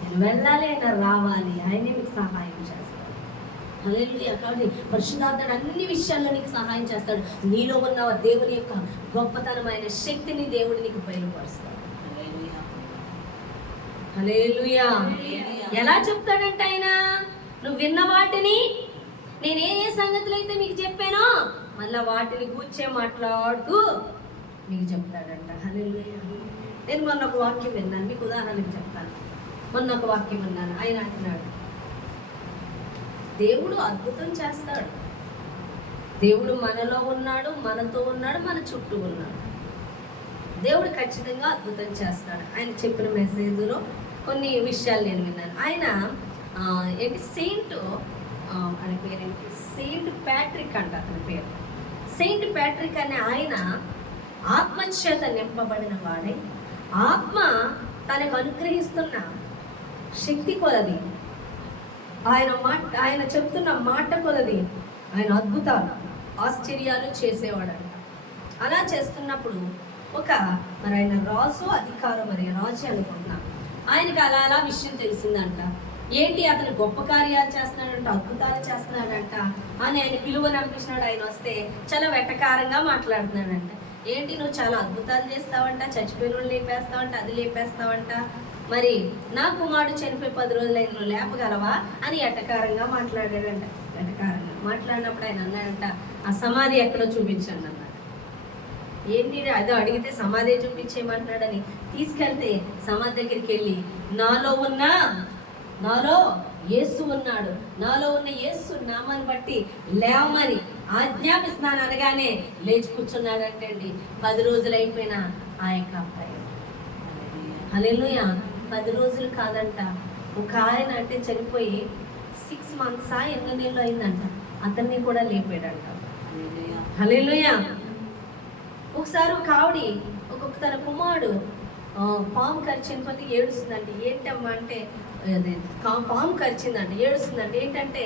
నేను వెళ్ళాలి, ఆయన రావాలి, ఆయనే మీకు సహాయం చేస్తాడు. హల్లెలూయా. కాబట్టి పరిశుద్ధాత్ముడు అన్ని విషయాల్లో నీకు సహాయం చేస్తాడు. నీలో ఉన్న దేవుని యొక్క గొప్పతనమైన శక్తిని దేవుడు నీకు బయలుపరుస్తాడు. హల్లెలూయా. ఎలా చెప్తాడంటే ఆయన, నువ్వు విన్న వాటిని నేను ఏ సంగతులు అయితే మీకు చెప్పానో మళ్ళీ వాటిని కూర్చే మాట్లాడుతూ మీకు చెప్తాడంట. హల్లెలూయా. నేను మొన్న ఒక వాక్యం విన్నాను, మీకు ఉదాహరణకు చెప్తాను. మొన్న ఒక వాక్యం విన్నాను. ఆయన అంటున్నాడు, దేవుడు అద్భుతం చేస్తాడు. దేవుడు మనలో ఉన్నాడు, మనతో ఉన్నాడు, మన చుట్టూ ఉన్నాడు. దేవుడు ఖచ్చితంగా అద్భుతం చేస్తాడు. ఆయన చెప్పిన మెసేజ్లో కొన్ని విషయాలు నేను విన్నాను. ఆయన ఆయన పేరేంటి, సెయింట్ ప్యాట్రిక్ అంట అతని పేరు. సెయింట్ ప్యాట్రిక్ అనే ఆయన ఆత్మచేత నింపబడిన వాడే, ఆత్మ తనకు అనుగ్రహిస్తున్న శక్తి కొలది, ఆయన చెప్తున్న మాట కొలది ఆయన అద్భుతాలు, ఆశ్చర్యాలు చేసేవాడంట. అలా చేస్తున్నప్పుడు మరి ఆయన రాజు అధికారం, మరి రాజు అనుకుంటున్నా, ఆయనకి అలా విషయం తెలిసిందంట. ఏంటి, అతను గొప్ప కార్యాలు చేస్తున్నాడంట, అద్భుతాలు చేస్తున్నాడంట అని ఆయన పిలువని అనిపించినాడు. ఆయన వస్తే చాలా వెటకారంగా మాట్లాడుతున్నాడంట. ఏంటి, నువ్వు చాలా అద్భుతాలు చేస్తావంట, చచ్చిపోయిన వాళ్ళు లేపేస్తావంట, అది లేపేస్తావంట, మరి నా కుమారుడు చనిపోయి 10 రోజులైంది, నువ్వు లేపగలవా అని ఎటకారంగా మాట్లాడాడంట. వెటకారంగా మాట్లాడినప్పుడు ఆయన అన్నాడంట, ఆ సమాధి ఎక్కడో చూపించండి అన్నాడు. ఏంటి, అదో అడిగితే సమాధి చూపించేయమంటున్నాడని తీసుకెళ్తే సమాధి దగ్గరికి వెళ్ళి, నాలో యేసు ఉన్నాడు, నాలో ఉన్న యేసు నామాన్ని బట్టి లేవమని ఆజ్ఞాపిస్తున్నాను అనగానే లేచి కూర్చున్నాడంటే అండి. 10 రోజులు అయిపోయినా ఆ యొక్క అబ్బాయి. హల్లెలూయా. 10 రోజులు కాదంట, ఒక ఆయన అంటే చనిపోయి 6 months ఎన్నో నెలలు అయిందంట, అతన్ని కూడా లేపాడంట. హల్లెలూయా. ఒకసారి ఒక ఆవిడ తన కుమారుడు పాము కరిచినపోతే ఏడుస్తుందంటే, ఏంటమ్మా అంటే అది పాము కరిచిందంటే ఏడుస్తుందంటే, ఏంటంటే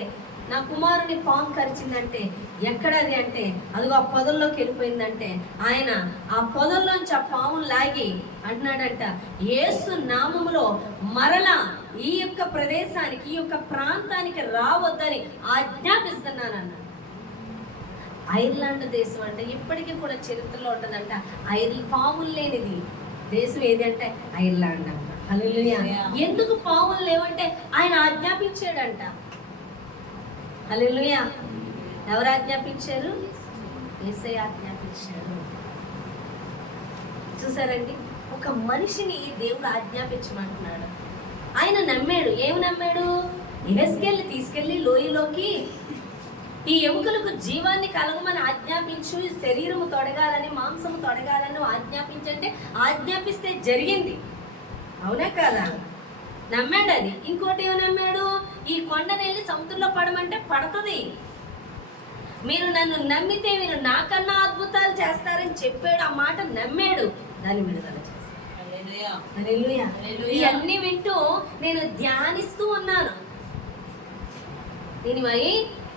నా కుమారుని పాము కరిచిందంటే ఎక్కడది అంటే అదిగో ఆ పొదల్లోకి వెళ్ళిపోయిందంటే, ఆయన ఆ పొదల్లోంచి ఆ పామును లాగి అంటున్నాడంట, యేసు నామములో మరలా ఈ యొక్క ప్రదేశానికి, ఈ యొక్క ప్రాంతానికి రావద్దని ఆజ్ఞాపిస్తున్నానన్న. ఐర్లాండ్ దేశం అంటే ఇప్పటికీ కూడా చరిత్రలో ఉంటుందంట. పాములు లేనిది దేశం ఏది అంటే ఐర్లాండ్ అంట. హల్లెలూయా. ఎందుకు పాములు లేవంటే ఆయన ఆజ్ఞాపించాడంట. హల్లెలూయా. ఎవరు ఆజ్ఞాపించారు? యేసయ్య ఆజ్ఞాపించాడు. చూసారండి, ఒక మనిషిని దేవుడు ఆజ్ఞాపించమంటున్నాడు. ఆయన నమ్మాడు. ఏమి నమ్మాడు? ఎహెజ్కేలుని తీసుకెళ్లి లోయలోకి ఈ ఎముకలకు జీవాన్ని కలగమని ఆజ్ఞాపించు, శరీరము తొడగాలని, మాంసము తొడగాలని ఆజ్ఞాపించంటే ఆజ్ఞాపిస్తే జరిగింది. అవునా కదా? నమ్మాడు అది. ఇంకోటి ఏమి నమ్మాడు? ఈ కొండని వెళ్ళి సముద్రంలో పడమంటే పడుతుంది. మీరు నన్ను నమ్మితే మీరు నాకన్నా అద్భుతాలు చేస్తారని చెప్పాడు. ఆ మాట నమ్మాడు, దాన్ని విడుదల చేస్తాడు. హల్లెలూయా. ఇవన్నీ వింటూ నేను ధ్యానిస్తూ ఉన్నాను. నేను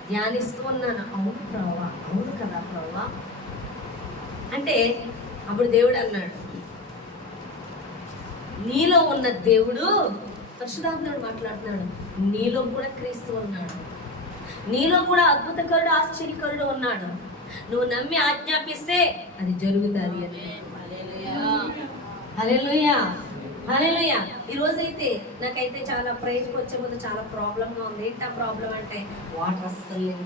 ధ్యానిస్తూ ఉన్నాను. అవును ప్రభువా, అవును కదా ప్రభువా అంటే అప్పుడు దేవుడు అన్నాడు, నీలో ఉన్న దేవుడు, పరిశుద్ధాత్ముడు మాట్లాడుతున్నాడు, నీలో కూడా క్రీస్తు ఉన్నాడు, నీలో కూడా అద్భుతకరుడు, ఆశ్చర్యకరుడు ఉన్నాడు. నువ్వు నమ్మి ఆజ్ఞాపిస్తే అది జరుగుతుంది అని. హల్లెలూయా, హల్లెలూయా. ఈ రోజైతే నాకైతే చాలా ప్రైజ్కి వచ్చే ముందు చాలా ప్రాబ్లంగా ఉంది. ఏంటి ఆ ప్రాబ్లం అంటే వాటర్ అస్సలు లేవు.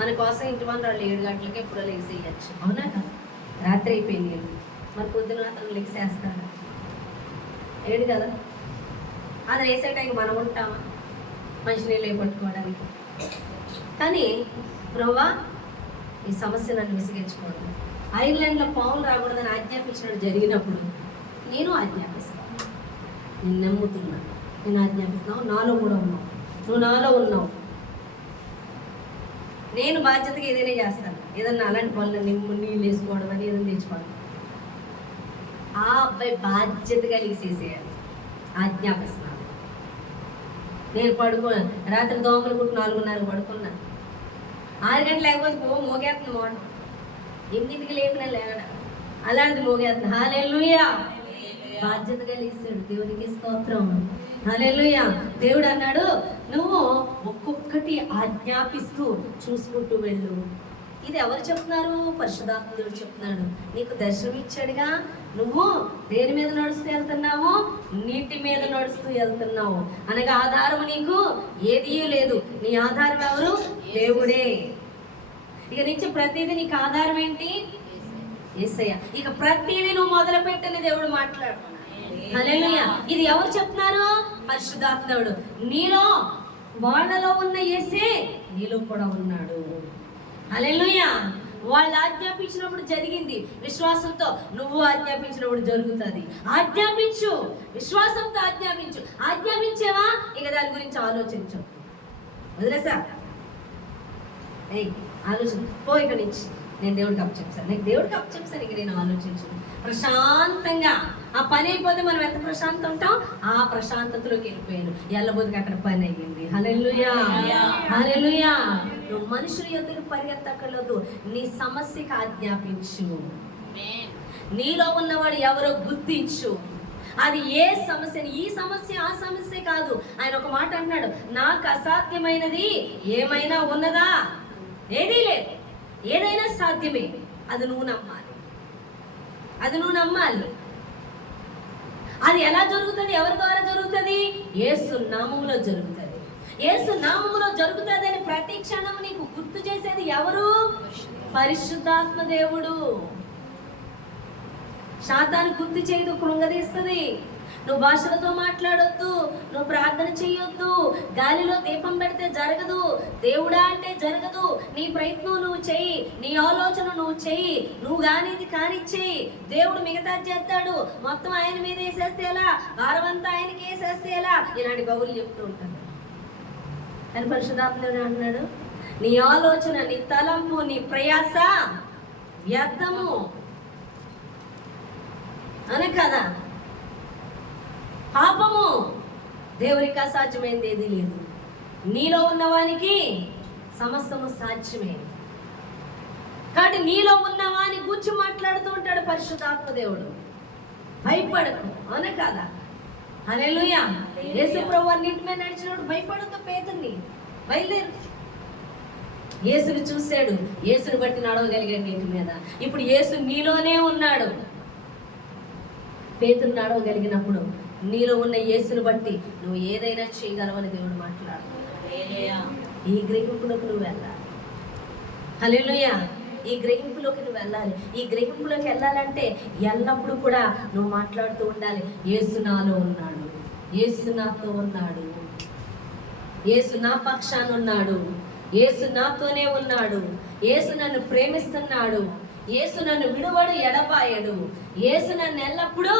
మన కోసం ఇంటి వాళ్ళు 7 గంటలకి ఎప్పుడో లెగిసేయచ్చు, అవునా కదా? రాత్రి అయిపోయింది, మరి పొద్దున అతను లెగిసేస్తాడు, ఏడు కదా? అది వేసే టైం మనం ఉంటామా మంచినీళ్ళు పట్టుకోవడానికి? కానీ ప్రభువా ఈ సమస్య నన్ను విసిగించుకోవడం, ఐర్లాండ్లో పావులు రాకూడదని ఆజ్ఞాపించినట్టు జరిగినప్పుడు నేను ఆజ్ఞాపిస్తాను. నేను నమ్ముతున్నాను, నేను ఆజ్ఞాపిస్తున్నావు, నాలో కూడా ఉన్నావు, నువ్వు నాలో ఉన్నావు. నేను బాధ్యతగా ఏదైనా చేస్తాను, ఏదన్నా అలాంటి పనులు నీళ్ళు వేసుకోవడం అని ఏదైనా తెచ్చుకోవడం. ఆ అబ్బాయి బాధ్యతగా లీసేసేయాలి, ఆజ్ఞాపిస్తున్నాను. నేను రాత్రి దోమలు కుట్టి 4:30 పడుకున్నాను. 6 గంటలు లేకపోతే మోగేస్తుంది మోడ, 8ంటికి లేపిన లేవడ అలాంటిది మోగేస్తుంది. హల్లెలూయా, బాధ్యతగా లేసాడు. దేవునికి స్తోత్రం. హల్లెలూయా. దేవుడు అన్నాడు, నువ్వు ఒక్కొక్కటి ఆజ్ఞాపిస్తూ చూసుకుంటూ వెళ్ళు. ఇది ఎవరు చెప్తున్నారు? పరిశుద్ధాత్మ దేవుడు చెప్తున్నాడు. నీకు దర్శనం ఇచ్చాడుగా, నువ్వు దేని మీద నడుస్తూ వెళ్తున్నావు? నీటి మీద నడుస్తూ వెళ్తున్నావు. అనగా ఆధారం నీకు ఏదీ లేదు. నీ ఆధారం ఎవరు? దేవుడే. ఇక నుంచి ప్రతిదీ నీకు ఆధారం ఏంటి? యేసయ్య. ఇక ప్రతిదీ నువ్వు మొదలు పెట్టని దేవుడు మాట్లాడు. హల్లెలూయా. ఇది ఎవరు చెప్తున్నారు? పరిశుద్ధాత్మ దేవుడు. నీలో, వాళ్ళలో ఉన్న యేసే నీలో కూడా ఉన్నాడు. హల్లెలూయా. వాళ్ళు ఆజ్ఞాపించినప్పుడు జరిగింది. విశ్వాసంతో నువ్వు ఆజ్ఞాపించినప్పుడు జరుగుతుంది. ఆజ్ఞాపించు, విశ్వాసంతో ఆజ్ఞాపించు. ఆజ్ఞాపించేవా, ఇక దాని గురించి ఆలోచించు. వదిలేసా, ఆలోచన పో ఇక్కడి నుంచి. నేను దేవుడికి అప్పచెప్పాను, నీకు దేవుడికి అప్పచెప్పాను. ఇక నేను ఆలోచించు ప్రశాంతంగా. ఆ పని అయిపోతే మనం ఎంత ప్రశాంతం ఉంటాం, ఆ ప్రశాంతతలోకి వెళ్ళిపోయాను. ఎల్లబోతుకి అక్కడ పని అయ్యింది. హల్లెలూయా, హల్లెలూయా. నువ్వు మనుషుల యొద్దకు పరిగెత్తక్కర్లేదు, నీ సమస్యకి ఆజ్ఞాపించు. నీలో ఉన్నవాడు ఎవరో గుర్తించు. అది ఏ సమస్య, ఈ సమస్య ఆ సమస్య కాదు. ఆయన ఒక మాట అన్నాడు, నాకు అసాధ్యమైనది ఏమైనా ఉన్నదా? ఏదీ లేదు. ఏదైనా సాధ్యమే. అది నువ్వు నమ్మాలి, అది నువ్వు నమ్మాలి. అది ఎలా జరుగుతుంది? ఎవరి ద్వారా జరుగుతుంది? యేసు నామములో జరుగుతుంది. యేసు నామములో జరుగుతుంది అని ప్రతి క్షణం నీకు గుర్తు చేసేది ఎవరు? పరిశుద్ధాత్మ దేవుడు. శాతాన్ని గుర్తు చేయదు, కృంగదీస్తుంది. నువ్వు భాషలతో మాట్లాడొద్దు, నువ్వు ప్రార్థన చేయొద్దు, గాలిలో దీపం పెడితే జరగదు, దేవుడా అంటే జరగదు. నీ ప్రయత్నం నువ్వు చెయ్యి, నీ ఆలోచన నువ్వు చెయ్యి, నువ్వు కానిది కానిచ్చేయి. దేవుడు మిగతా చేస్తాడు. మొత్తం ఆయన మీద వేసేస్తే ఎలా, భారమంతా ఆయనకి వేసేస్తే ఎలా, ఇలాంటి కబుర్లు చెప్తూ ఉంటాడు. అని పరిశుద్ధాత్ముడు అంటున్నాడు, నీ ఆలోచన, నీ తలంపు, నీ ప్రయాస వ్యర్థము అనే కదా. పాపము, దేవునికి అసాధ్యమైనది ఏది లేదు. నీలో ఉన్నవానికి సమస్తము సాధ్యమే. కాబట్టి నీలో ఉన్నవాని గురించి మాట్లాడుతూ ఉంటాడు పరిశుద్ధాత్మ దేవుడు. భయపడకు, అవునా కదా? హల్లెలూయా. యేసు ప్రభువు నీటి మీద నడిచినప్పుడు భయపడతో పేతుర్ని బయలుదేరు. యేసుని చూశాడు, యేసుని బట్టి నడవగలిగాడు నీటి మీద. ఇప్పుడు యేసు నీలోనే ఉన్నాడు. పేతురు నడవగలిగినప్పుడు నీలో ఉన్న యేసుని బట్టి నువ్వు ఏదైనా చేయగలవని దేవుడు మాట్లాడు. ఈ గ్రహింపులోకి నువ్వు వెళ్ళాలి. హల్లెలూయా. ఈ గ్రహింపులోకి నువ్వు వెళ్ళాలి. ఈ గ్రహింపులోకి వెళ్ళాలంటే ఎల్లప్పుడూ కూడా నువ్వు మాట్లాడుతూ ఉండాలి, యేసు నాలో ఉన్నాడు, యేసు నాతో ఉన్నాడు, యేసు నా పక్షాన ఉన్నాడు, యేసు నాతోనే ఉన్నాడు, యేసు నన్ను ప్రేమిస్తున్నాడు, యేసు నన్ను విడువడు ఎడబాయడు, యేసు నన్ను ఎల్లప్పుడూ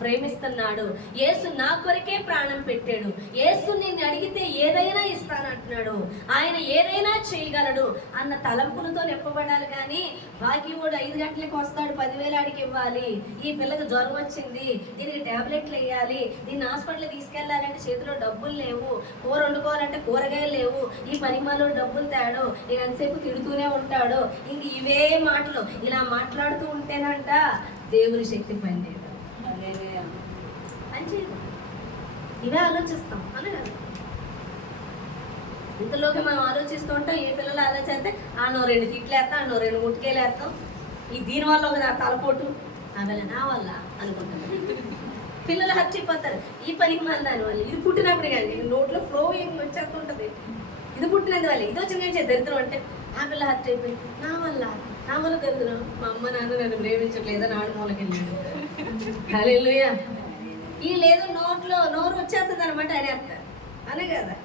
ప్రేమిస్తున్నాడు, యేసు నా కొరకే ప్రాణం పెట్టాడు, యేసు నిన్ను అడిగితే ఏదైనా ఇస్తానంటున్నాడు, ఆయన ఏదైనా చేయగలడు అన్న తలంపులతో నింపబడాలి. కానీ భాగ్యవాడు 5 గంటలకు వస్తాడు, 10,000 ఆడికి ఇవ్వాలి, ఈ పిల్లకి జ్వరం వచ్చింది, దీనికి ట్యాబ్లెట్లు వేయాలి, దీన్ని హాస్పిటల్ తీసుకెళ్ళాలంటే చేతిలో డబ్బులు లేవు, కూర వండుకోవాలంటే కూరగాయలు లేవు, ఈ పనిమాలో డబ్బులు తేడు, నేను ఎంతసేపు తిడుతూనే ఉంటాడు. ఇంక ఇవే మాటలు ఇలా మాట్లాడుతూ ఉంటేనంట దేవుని శక్తి పనిచేయదు. ఇవే ఆలోచిస్తాం అనే కదా. ఇంతలోకి మనం ఆలోచిస్తూ ఉంటాం, ఏ పిల్లలు అలా చేస్తే ఆనో 2 తిట్లు వేస్తాం, ఆనో 2 ముట్టికేలు వేస్తాం, ఈ దీనివల్ల ఒక తలపోటు ఆమె నా వల్ల అనుకుంటాం. పిల్లలు హచ్చిపోతారు, ఈ పనికి మన దాని వల్ల. ఇది పుట్టినప్పుడు కానీ నోట్లో ఫ్లో వచ్చేస్తుంటుంది, ఇది పుట్టినది వల్ల, ఇది వచ్చిన కానీ దరిద్రం అంటే ఆ పిల్ల హర్ట్ అయిపోయి నా వల్ల కలుగుతున్నా మా అమ్మ నాన్న నన్ను ప్రేమించట్లేదని ఆడు మూలకెళ్ళాడు. హల్లెలూయా. ఈ లేదు నోరు వచ్చేస్తుంది అనమాట అని అర్థం అనే కదా.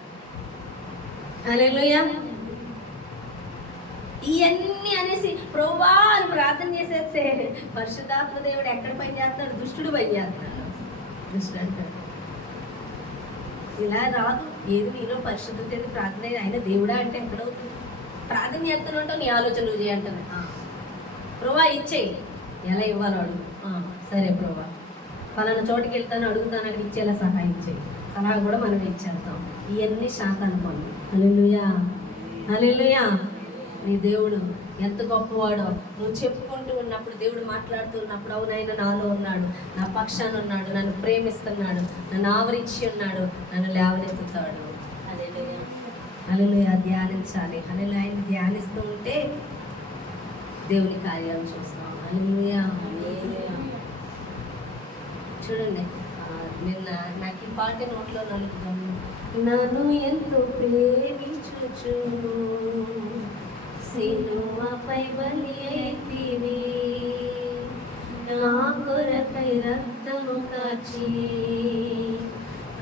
హల్లెలూయా. ఇవన్నీ అనేసి ప్రభువా అని ప్రార్థన చేసేస్తే పరిశుద్ధాత్మ దేవుడు ఎక్కడ పని చేస్తున్నాడు? దుష్టుడు పని చేస్తున్నాడు. దుష్టుడు అంటాడు ఇలా రాదు. ఏది నీలో పరిశుద్ధత ఏది ప్రార్థన ఏది ఆయన దేవుడా అంటే ఎక్కడవుతుంది? ప్రార్థన చేస్తున్నావు నీ ఆలోచన నువ్వు చేయంటాను. ప్రభా ఇచ్చేయి. ఎలా ఇవ్వాలో అడుగు. సరే ప్రభా పలానా చోటుకి వెళ్తాను అడుగుతాను అక్కడ ఇచ్చేలా సహాయం చేయి. సలహా కూడా మనం ఇచ్చేస్తాం. ఇవన్నీ శాతాన్ని పనులు. హల్లెలూయా. హల్లెలూయా. నీ దేవుడు ఎంత గొప్పవాడో నువ్వు చెప్పుకుంటూ ఉన్నప్పుడు, దేవుడు మాట్లాడుతూ ఉన్నప్పుడు, అవును ఆయన నాలో ఉన్నాడు, నా పక్షాన ఉన్నాడు, నన్ను ప్రేమిస్తున్నాడు, నన్ను ఆవరించి ఉన్నాడు, నన్ను లేవనెత్తుతాడు. హల్లెలూయా. ధ్యానించాలి. హల్లెలూయా. ఆయన ధ్యానిస్తూ ఉంటే దేవుని కార్యాలు చూస్తాం. హల్లెలూయా. చూడండి నిన్న నాకు ఈ పాట నోట్లో నలుగుతాను. నన్ను ఎంతో ప్రేమించుచు సిలువపై బలి అయితివి, నా కొరకై రక్తము కాచి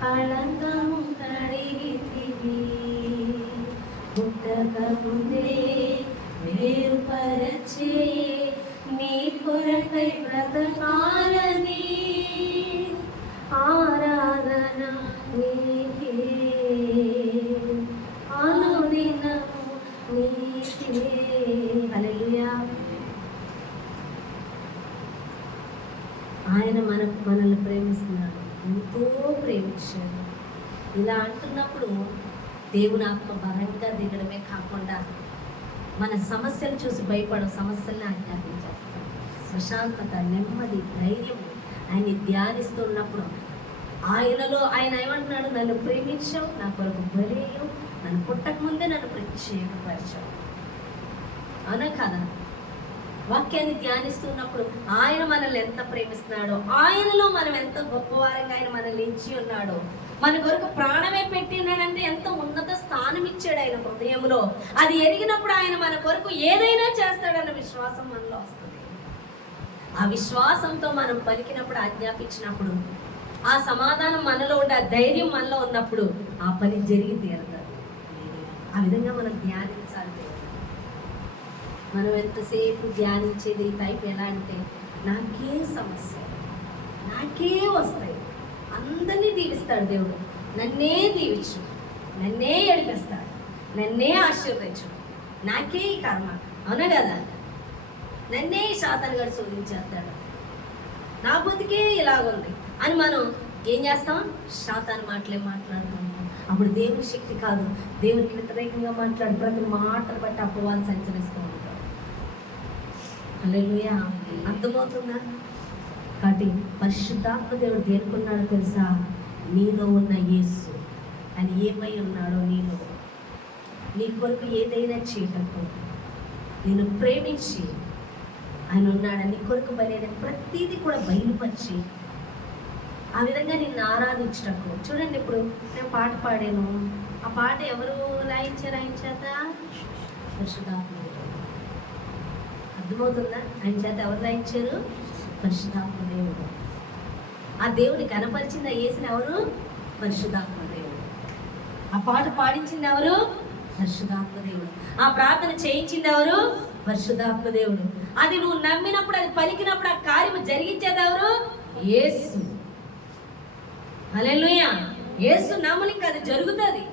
కళంకము కడిగితివి, పుట్టక ముందే వేరుపరచి నీ కొరకై బ్రతకాలని ఆరాధన నీకే, అనుదినము నీకే. హల్లెలూయా. ఆయన మనల్ని ప్రేమిస్తున్నాడు, ఎంతో ప్రేమించాడు. ఇలా అంటున్నప్పుడు దేవుని ఆత్మ బలంగా దిగడమే కాకుండా మన సమస్యలు చూసి భయపడడం, సమస్యల్ని ఆజ్ఞాపించేస్తాం. ప్రశాంతత, నెమ్మది, ధైర్యం ఆయన్ని ధ్యానిస్తున్నప్పుడు ఆయనలో ఆయన ఏమంటున్నాడు? నన్ను ప్రేమించావు, నా కొరకు బలియు, నన్ను పుట్టక ముందే నన్ను ప్రత్యేకపరిచావు. అవునా కదా? వాక్యాన్ని ధ్యానిస్తున్నప్పుడు ఆయన మనల్ని ఎంత ప్రేమిస్తున్నాడో, ఆయనలో మనం ఎంత గొప్పవారంగా ఆయన మనల్ని ఎంచి ఉన్నాడో, మన కొరకు ప్రాణమే పెట్టినాడంటే ఎంత ఉన్నత స్థానం ఇచ్చాడు ఆయన హృదయంలో. అది ఎరిగినప్పుడు ఆయన మన కొరకు ఏదైనా చేస్తాడన్న విశ్వాసం మనలో వస్తుంది. ఆ విశ్వాసంతో మనం పలికినప్పుడు, ఆజ్ఞాపించినప్పుడు, ఆ సమాధానం మనలో ఉండే, ఆ ధైర్యం మనలో ఉన్నప్పుడు ఆ పని జరిగి తీరుతుంది. ఆ విధంగా మనం ధ్యానించాలి. మనం ఎంతసేపు ధ్యానించేది టైప్ ఎలా అంటే, నాకే సమస్య, నాకే వస్తాయి, అందరినీ దీవిస్తాడు దేవుడు, నన్నే దీవించు, నన్నే ఏడిపిస్తాడు, నన్నే ఆశీర్వదించు, నాకే ఈ కర్మ, అవునా కదా? నన్నే శాతాన్ని గడి శోధించేస్తాడు, నా బుద్ధికే ఇలాగుంది అని మనం ఏం చేస్తాం? శాతాన్ని మాటలే మాట్లాడుతాం. అప్పుడు దేవుని శక్తి కాదు, దేవునికి వ్యతిరేకంగా మాట్లాడి ప్రతి మాటను బట్టి అపవాదం సంచరిస్తూ ఉంటాం. హల్లెలూయా. అర్థమవుతుందా? కాబట్టి పరిశుద్ధాత్మ దేవుడు దేనికున్నాడో తెలుసా? నీలో ఉన్న యేసు అని ఏమై ఉన్నాడో, నీలో నీ కొరకు ఏదైనా చేయటకు, నేను ప్రేమించి ఆయన ఉన్నాడని కొరకు బయట ప్రతిదీ కూడా బయలుపరిచి ఆ విధంగా నిన్ను ఆరాధించటకు. చూడండి, ఇప్పుడు నేను పాట పాడాను, ఆ పాట ఎవరు రాయించారు? ఆయన చేత పరిశుద్ధాత్మ. అర్థమవుతుందా? ఆయన చేత ఎవరు రాయించారు? పరిశుద్ధాత్మ దేవుడు. ఆ దేవుని కనపరిచింది యేసుని ఎవరు? పరిశుద్ధాత్మ దేవుడు. ఆ పాట పాడించింది ఎవరు? పరిశుద్ధాత్మ దేవుడు. ఆ ప్రార్థన చేయించింది ఎవరు? పరిశుద్ధాత్మ దేవుడు. అది నువ్వు నమ్మినప్పుడు, అది పలికినప్పుడు ఆ కార్యము జరిగించేది ఎవరు? యేసు. హల్లెలూయా. యేసు నామమున అది జరుగుతుంది.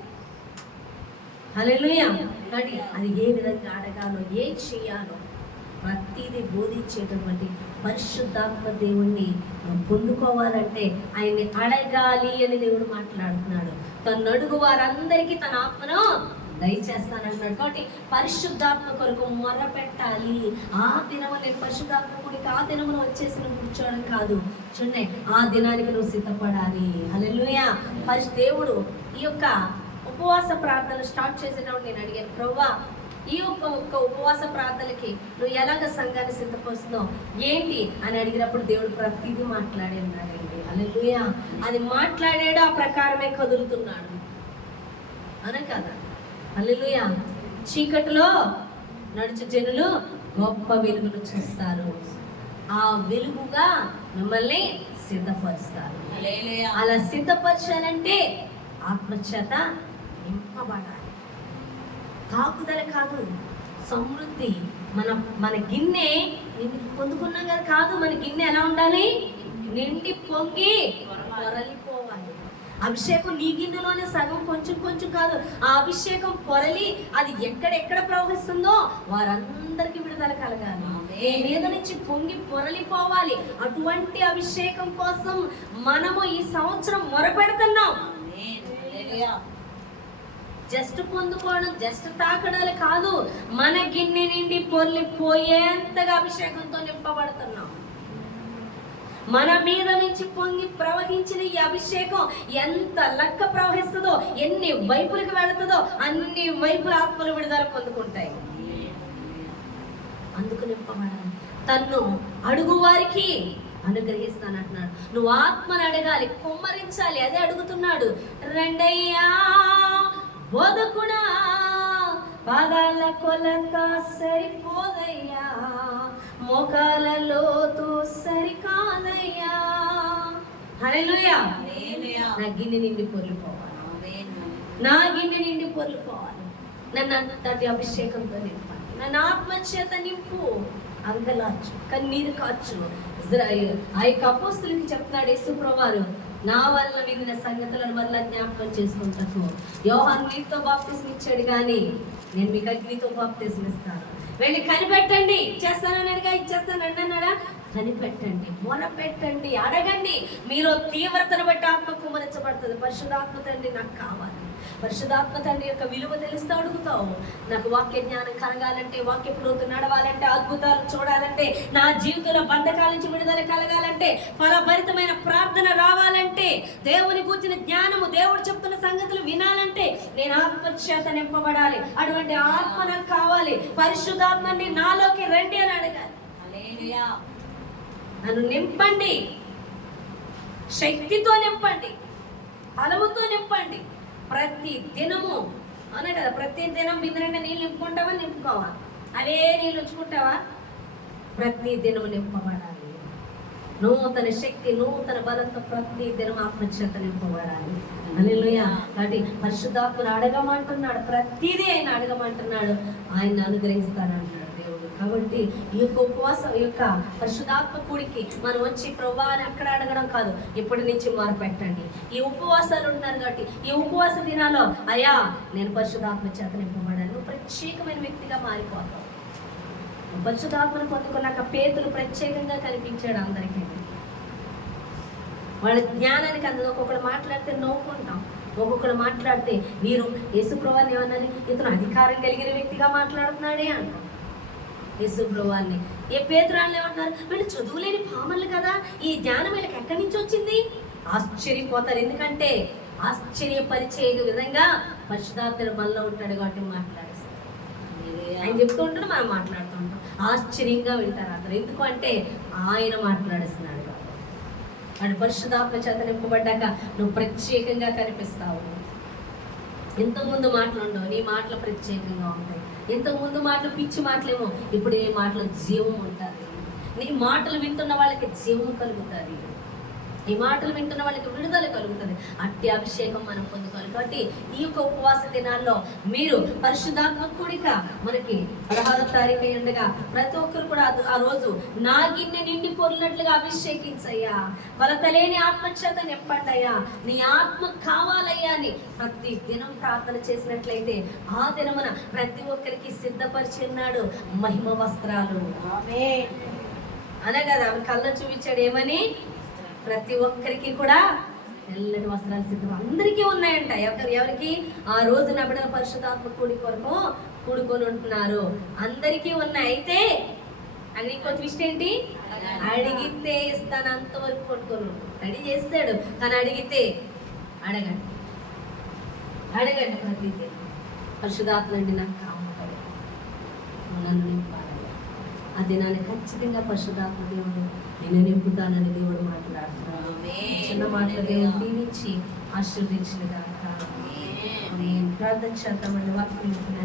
హల్లెలూయా. కాబట్టి అది ఏ విధంగా అడగాలో, ఏం చేయాలో ప్రతిదీ బోధించేటటువంటి పరిశుద్ధాత్మ దేవుణ్ణి నువ్వు పొందుకోవాలంటే ఆయన్ని అడగాలి అని దేవుడు మాట్లాడుతున్నాడు. తను అడుగు వారందరికీ తన ఆత్మను దయచేస్తానంటున్నాడు. కాబట్టి పరిశుద్ధాత్మ కొరకు మొర్ర పెట్టాలి. ఆ దినము నేను పరిశుద్ధాత్మ కొడుకు ఆ దినమును వచ్చేసి నువ్వు కూర్చోవడం కాదు. చూడండి, ఆ దినానికి నువ్వు సిద్ధపడాలి. హల్లెలూయా. దేవుడు ఈ యొక్క ఉపవాస ప్రార్థనలు స్టార్ట్ చేసేటప్పుడు నేను అడిగాను, ప్రభువా ఈ ఒక్క ఉపవాస ప్రార్థనలకి నువ్వు ఎలాగ సంఘాన్ని సిద్ధపరుస్తున్నావు ఏంటి అని అడిగినప్పుడు దేవుడు ప్రతిదీ మాట్లాడేన్నాడండి. హల్లెలూయా. అది మాట్లాడాడు, ఆ ప్రకారమే కదులుతున్నాడు. అనే కదా? హల్లెలూయా. చీకటిలో నడుచు జనులు గొప్ప వెలుగును చూస్తారు. ఆ వెలుగుగా మిమ్మల్ని సిద్ధపరుస్తారు. అలా సిద్ధపరచాలంటే ఆత్మచేత నింపబడాలి. తాకుదల కాదు, సమృద్ధి. మన గిన్నె పొందుకున్నాం కదా కాదు, మన గిన్నె ఎలా ఉండాలి? నిండి పొంగి పొరలిపోవాలి. అభిషేకం నీ గిన్నెలోనే సగం కొంచెం కొంచెం కాదు, ఆ అభిషేకం పొరలి అది ఎక్కడెక్కడ ప్రవహిస్తుందో వారందరికీ విడుదల కలగాలి. ఏ మీద నుంచి పొంగి పొరలిపోవాలి. అటువంటి అభిషేకం కోసం మనము ఈ సంవత్సరం మొరపెడుతున్నాం. జస్ట్ పొందుకోవడం, జస్ట్ తాకడాలు కాదు, మన గిన్నె నిండి పొర్లిపోయేంతగా అభిషేకంతో నింపబడుతున్నాం. మన మీద నుంచి పొంగి ప్రవహించిన ఈ అభిషేకం ఎంత లెక్క ప్రవహిస్తుందో, ఎన్ని వైపులకు వెళుతుందో అన్ని వైపుల ఆత్మలు విడుదల పొందుకుంటాయి. అందుకు నింపబడాలి. తన్ను అడుగు వారికి అనుగ్రహిస్తానంటున్నాడు. నువ్వు ఆత్మను అడగాలి, కుమ్మరించాలి. అదే అడుగుతున్నాడు. రెండయ్యా బోధకుడా, పాదాల కొలత సరిపోదయ్యా, మోకాల లోతు సరికాదయ్యా. హల్లెలూయా. నా గిన్నె నిండి పొర్లిపోవాలి, నా గిన్నె నిండి పొర్లిపోవాలి. నన్ను అంతటి అభిషేకంతో నింపాలి. నన్ను ఆత్మచేత నింపు. అంగలార్చు, కన్నీరు కాచు. ఆ యొక్క అపోస్తులకి చెప్తున్నాడు యేసుప్రభువారు, నా వల్ల విన్న సంగతులను వల్ల జ్ఞాపకం చేసుకుంటాను. యోహాను నీటితో బాప్తిస్మం ఇచ్చాడు, కానీ నేను మీకు అగ్నితో బాప్తిస్మం ఇస్తాను. వెళ్ళి కనిపెట్టండి. ఇచ్చేస్తానన్నాడుగా, ఇచ్చేస్తానండి అన్నాడా? కనిపెట్టండి, మొరపెట్టండి, అడగండి. మీరు తీవ్రతను బట్టి ఆత్మ కుమరించబడుతుంది. పరిశుద్ధాత్మ తండ్రి నాకు కావాలి. పరిశుద్ధాత్మ తండ్రి యొక్క విలువ తెలిస్తే అడుగుతావు. నాకు వాక్య జ్ఞానం కలగాలంటే, వాక్య ప్రోతు నడవాలంటే, అద్భుతాలు చూడాలంటే, నా జీవితంలో బంధకాల నుంచి విడుదల కలగాలంటే, ఫలభరితమైన ప్రార్థన రావాలంటే, దేవుని కూర్చిన జ్ఞానము, దేవుడు చెప్తున్న సంగతులు వినాలంటే నేను ఆత్మచేత నింపబడాలి. అటువంటి ఆత్మ నాకు కావాలి. పరిశుద్ధాత్మని నాలోకి రండి అని అడగాలి. నన్ను నింపండి, శక్తితో నింపండి, బలముతో నింపండి. ప్రతి దినము అవునా కదా, ప్రతి దినం బిందె నీళ్ళు నింపుకుంటావా? నింపుకోవా? అవే నీళ్ళు ఉంచుకుంటావా? ప్రతి దినము నింపబడాలి. నూతన శక్తి, నూతన బలంతో ప్రతి దినం ఆత్మచేత నింపబడాలి. హల్లెలూయా. కాబట్టి పరిశుద్ధాత్మను అడగమంటున్నాడు, ప్రతిదీ ఆయన అడగమంటున్నాడు. ఆయన అనుగ్రహిస్తానంటున్నాడు దేవుడు. కాబట్టి ఈ యొక్క ఉపవాసం, ఈ యొక్క పరిశుద్ధాత్మ కూడికి మనం వచ్చి ప్రభువా అని అక్కడ అడగడం కాదు, ఇప్పటి నుంచి మొరపెట్టండి. ఈ ఉపవాసాలు ఉంటున్నారు కాబట్టి ఈ ఉపవాస దినాల్లో అయ్యా నేను పరిశుద్ధాత్మ చేత నింపబడాను, నువ్వు ప్రత్యేకమైన వ్యక్తిగా మారిపోతావు. పరిశుద్ధాత్మను పొందుకున్నాక పేతురు ప్రత్యేకంగా కనిపించాడు అందరికీ. వాళ్ళ జ్ఞానానికి అందదు. ఒక్కొక్కరు మాట్లాడితే నవ్వుకుంటాం, ఒక్కొక్కరు మాట్లాడితే వీరు యేసుప్రభువాన్ని ఏమన్నది, ఇతను అధికారం కలిగిన వ్యక్తిగా మాట్లాడుతున్నాడే అంటాం యేసుప్రభువాన్ని. ఏ పేతురాన్ని ఏమంటున్నారు, వీళ్ళు చదువులేని పామర్లు కదా, ఈ జ్ఞానం వీళ్ళకి ఎక్కడి నుంచి వచ్చింది? ఆశ్చర్యపోతారు. ఎందుకంటే ఆశ్చర్యపరిచే విధంగా పరిశుద్ధాత్ముడు మనలో ఉంటాడు కాబట్టి మాట్లాడేస్తారు. ఆయన చెప్తూ ఉంటాడు, మనం మాట్లాడుతూ ఉంటాం. ఆశ్చర్యంగా వింటారు అందరూ. ఎందుకు అంటే ఆయన మాట్లాడేస్తున్నాడు కాబట్టి. వాడు పరిశుద్ధాత్మ చేత నింపబడ్డాక నువ్వు ప్రత్యేకంగా కనిపిస్తావు. ఇంతకుముందు మాటలు ఉండవు, నీ మాటలు ప్రత్యేకంగా ఉంటాయి. ఇంతకుముందు మాటలు పిచ్చి మాటలేమో, ఇప్పుడు ఏ మాటలు జీవం ఉంటుంది. నీ మాటలు వింటున్న వాళ్ళకి జీవం కలుగుతుంది, ఈ మాటలు వింటున్న వాళ్ళకి విడుదల కలుగుతుంది. అట్టి అభిషేకం మనం పొందుకోవాలి. కాబట్టి ఈ యొక్క ఉపవాస దినాల్లో మీరు పరిశుద్ధాత్మ కూడిక మనకి 16వ తారీఖు ఉండగా ప్రతి ఒక్కరు కూడా ఆ రోజు నా గిన్నె నిండి పొర్లినట్లుగా అభిషేకించయ్యా, కొలతలేని ఆత్మచేత నింపండి అయ్యా, నీ ఆత్మ కావాలయ్యా అని ప్రతి దినం ప్రార్థన చేసినట్లయితే ఆ దినమున ప్రతి ఒక్కరికి సిద్ధపరిచి ఉన్నాడు మహిమ వస్త్రాలు. అనే కదా అవి కళ్ళ చూపించాడు. ఏమని? ప్రతి ఒక్కరికి కూడా తెల్లటి వస్త్రాలు సిద్ధం, అందరికీ ఉన్నాయంట. ఎవరికి? ఆ రోజు నబిడల పరిశుద్ధాత్మ కొరకు కూడుకొని ఉంటున్నారు, అందరికీ ఉన్నాయి. అయితే అది ఇంకో ట్విస్ట్ ఏంటి? అడిగితే ఇస్తాను, అంతవరకు కొట్టుకొని రెడీ చేస్తాడు. కానీ అడిగితే అడగండి, అడగండి. ప్రతిదీ పరిశుద్ధాత్మ నుండి నాకు కావాలి, నన్ను నింపాలి. ఆ దినాన్ని ఖచ్చితంగా పరిశుద్ధాత్మ దేవుడు నేను నింపుతానని దేవుడు మాట్లాడుతున్నాడు. చిన్న మాటలు దేవుడు దీవించి ఆశీర్వదించిన దాకా ప్రార్థన చేద్దామని వాక్యం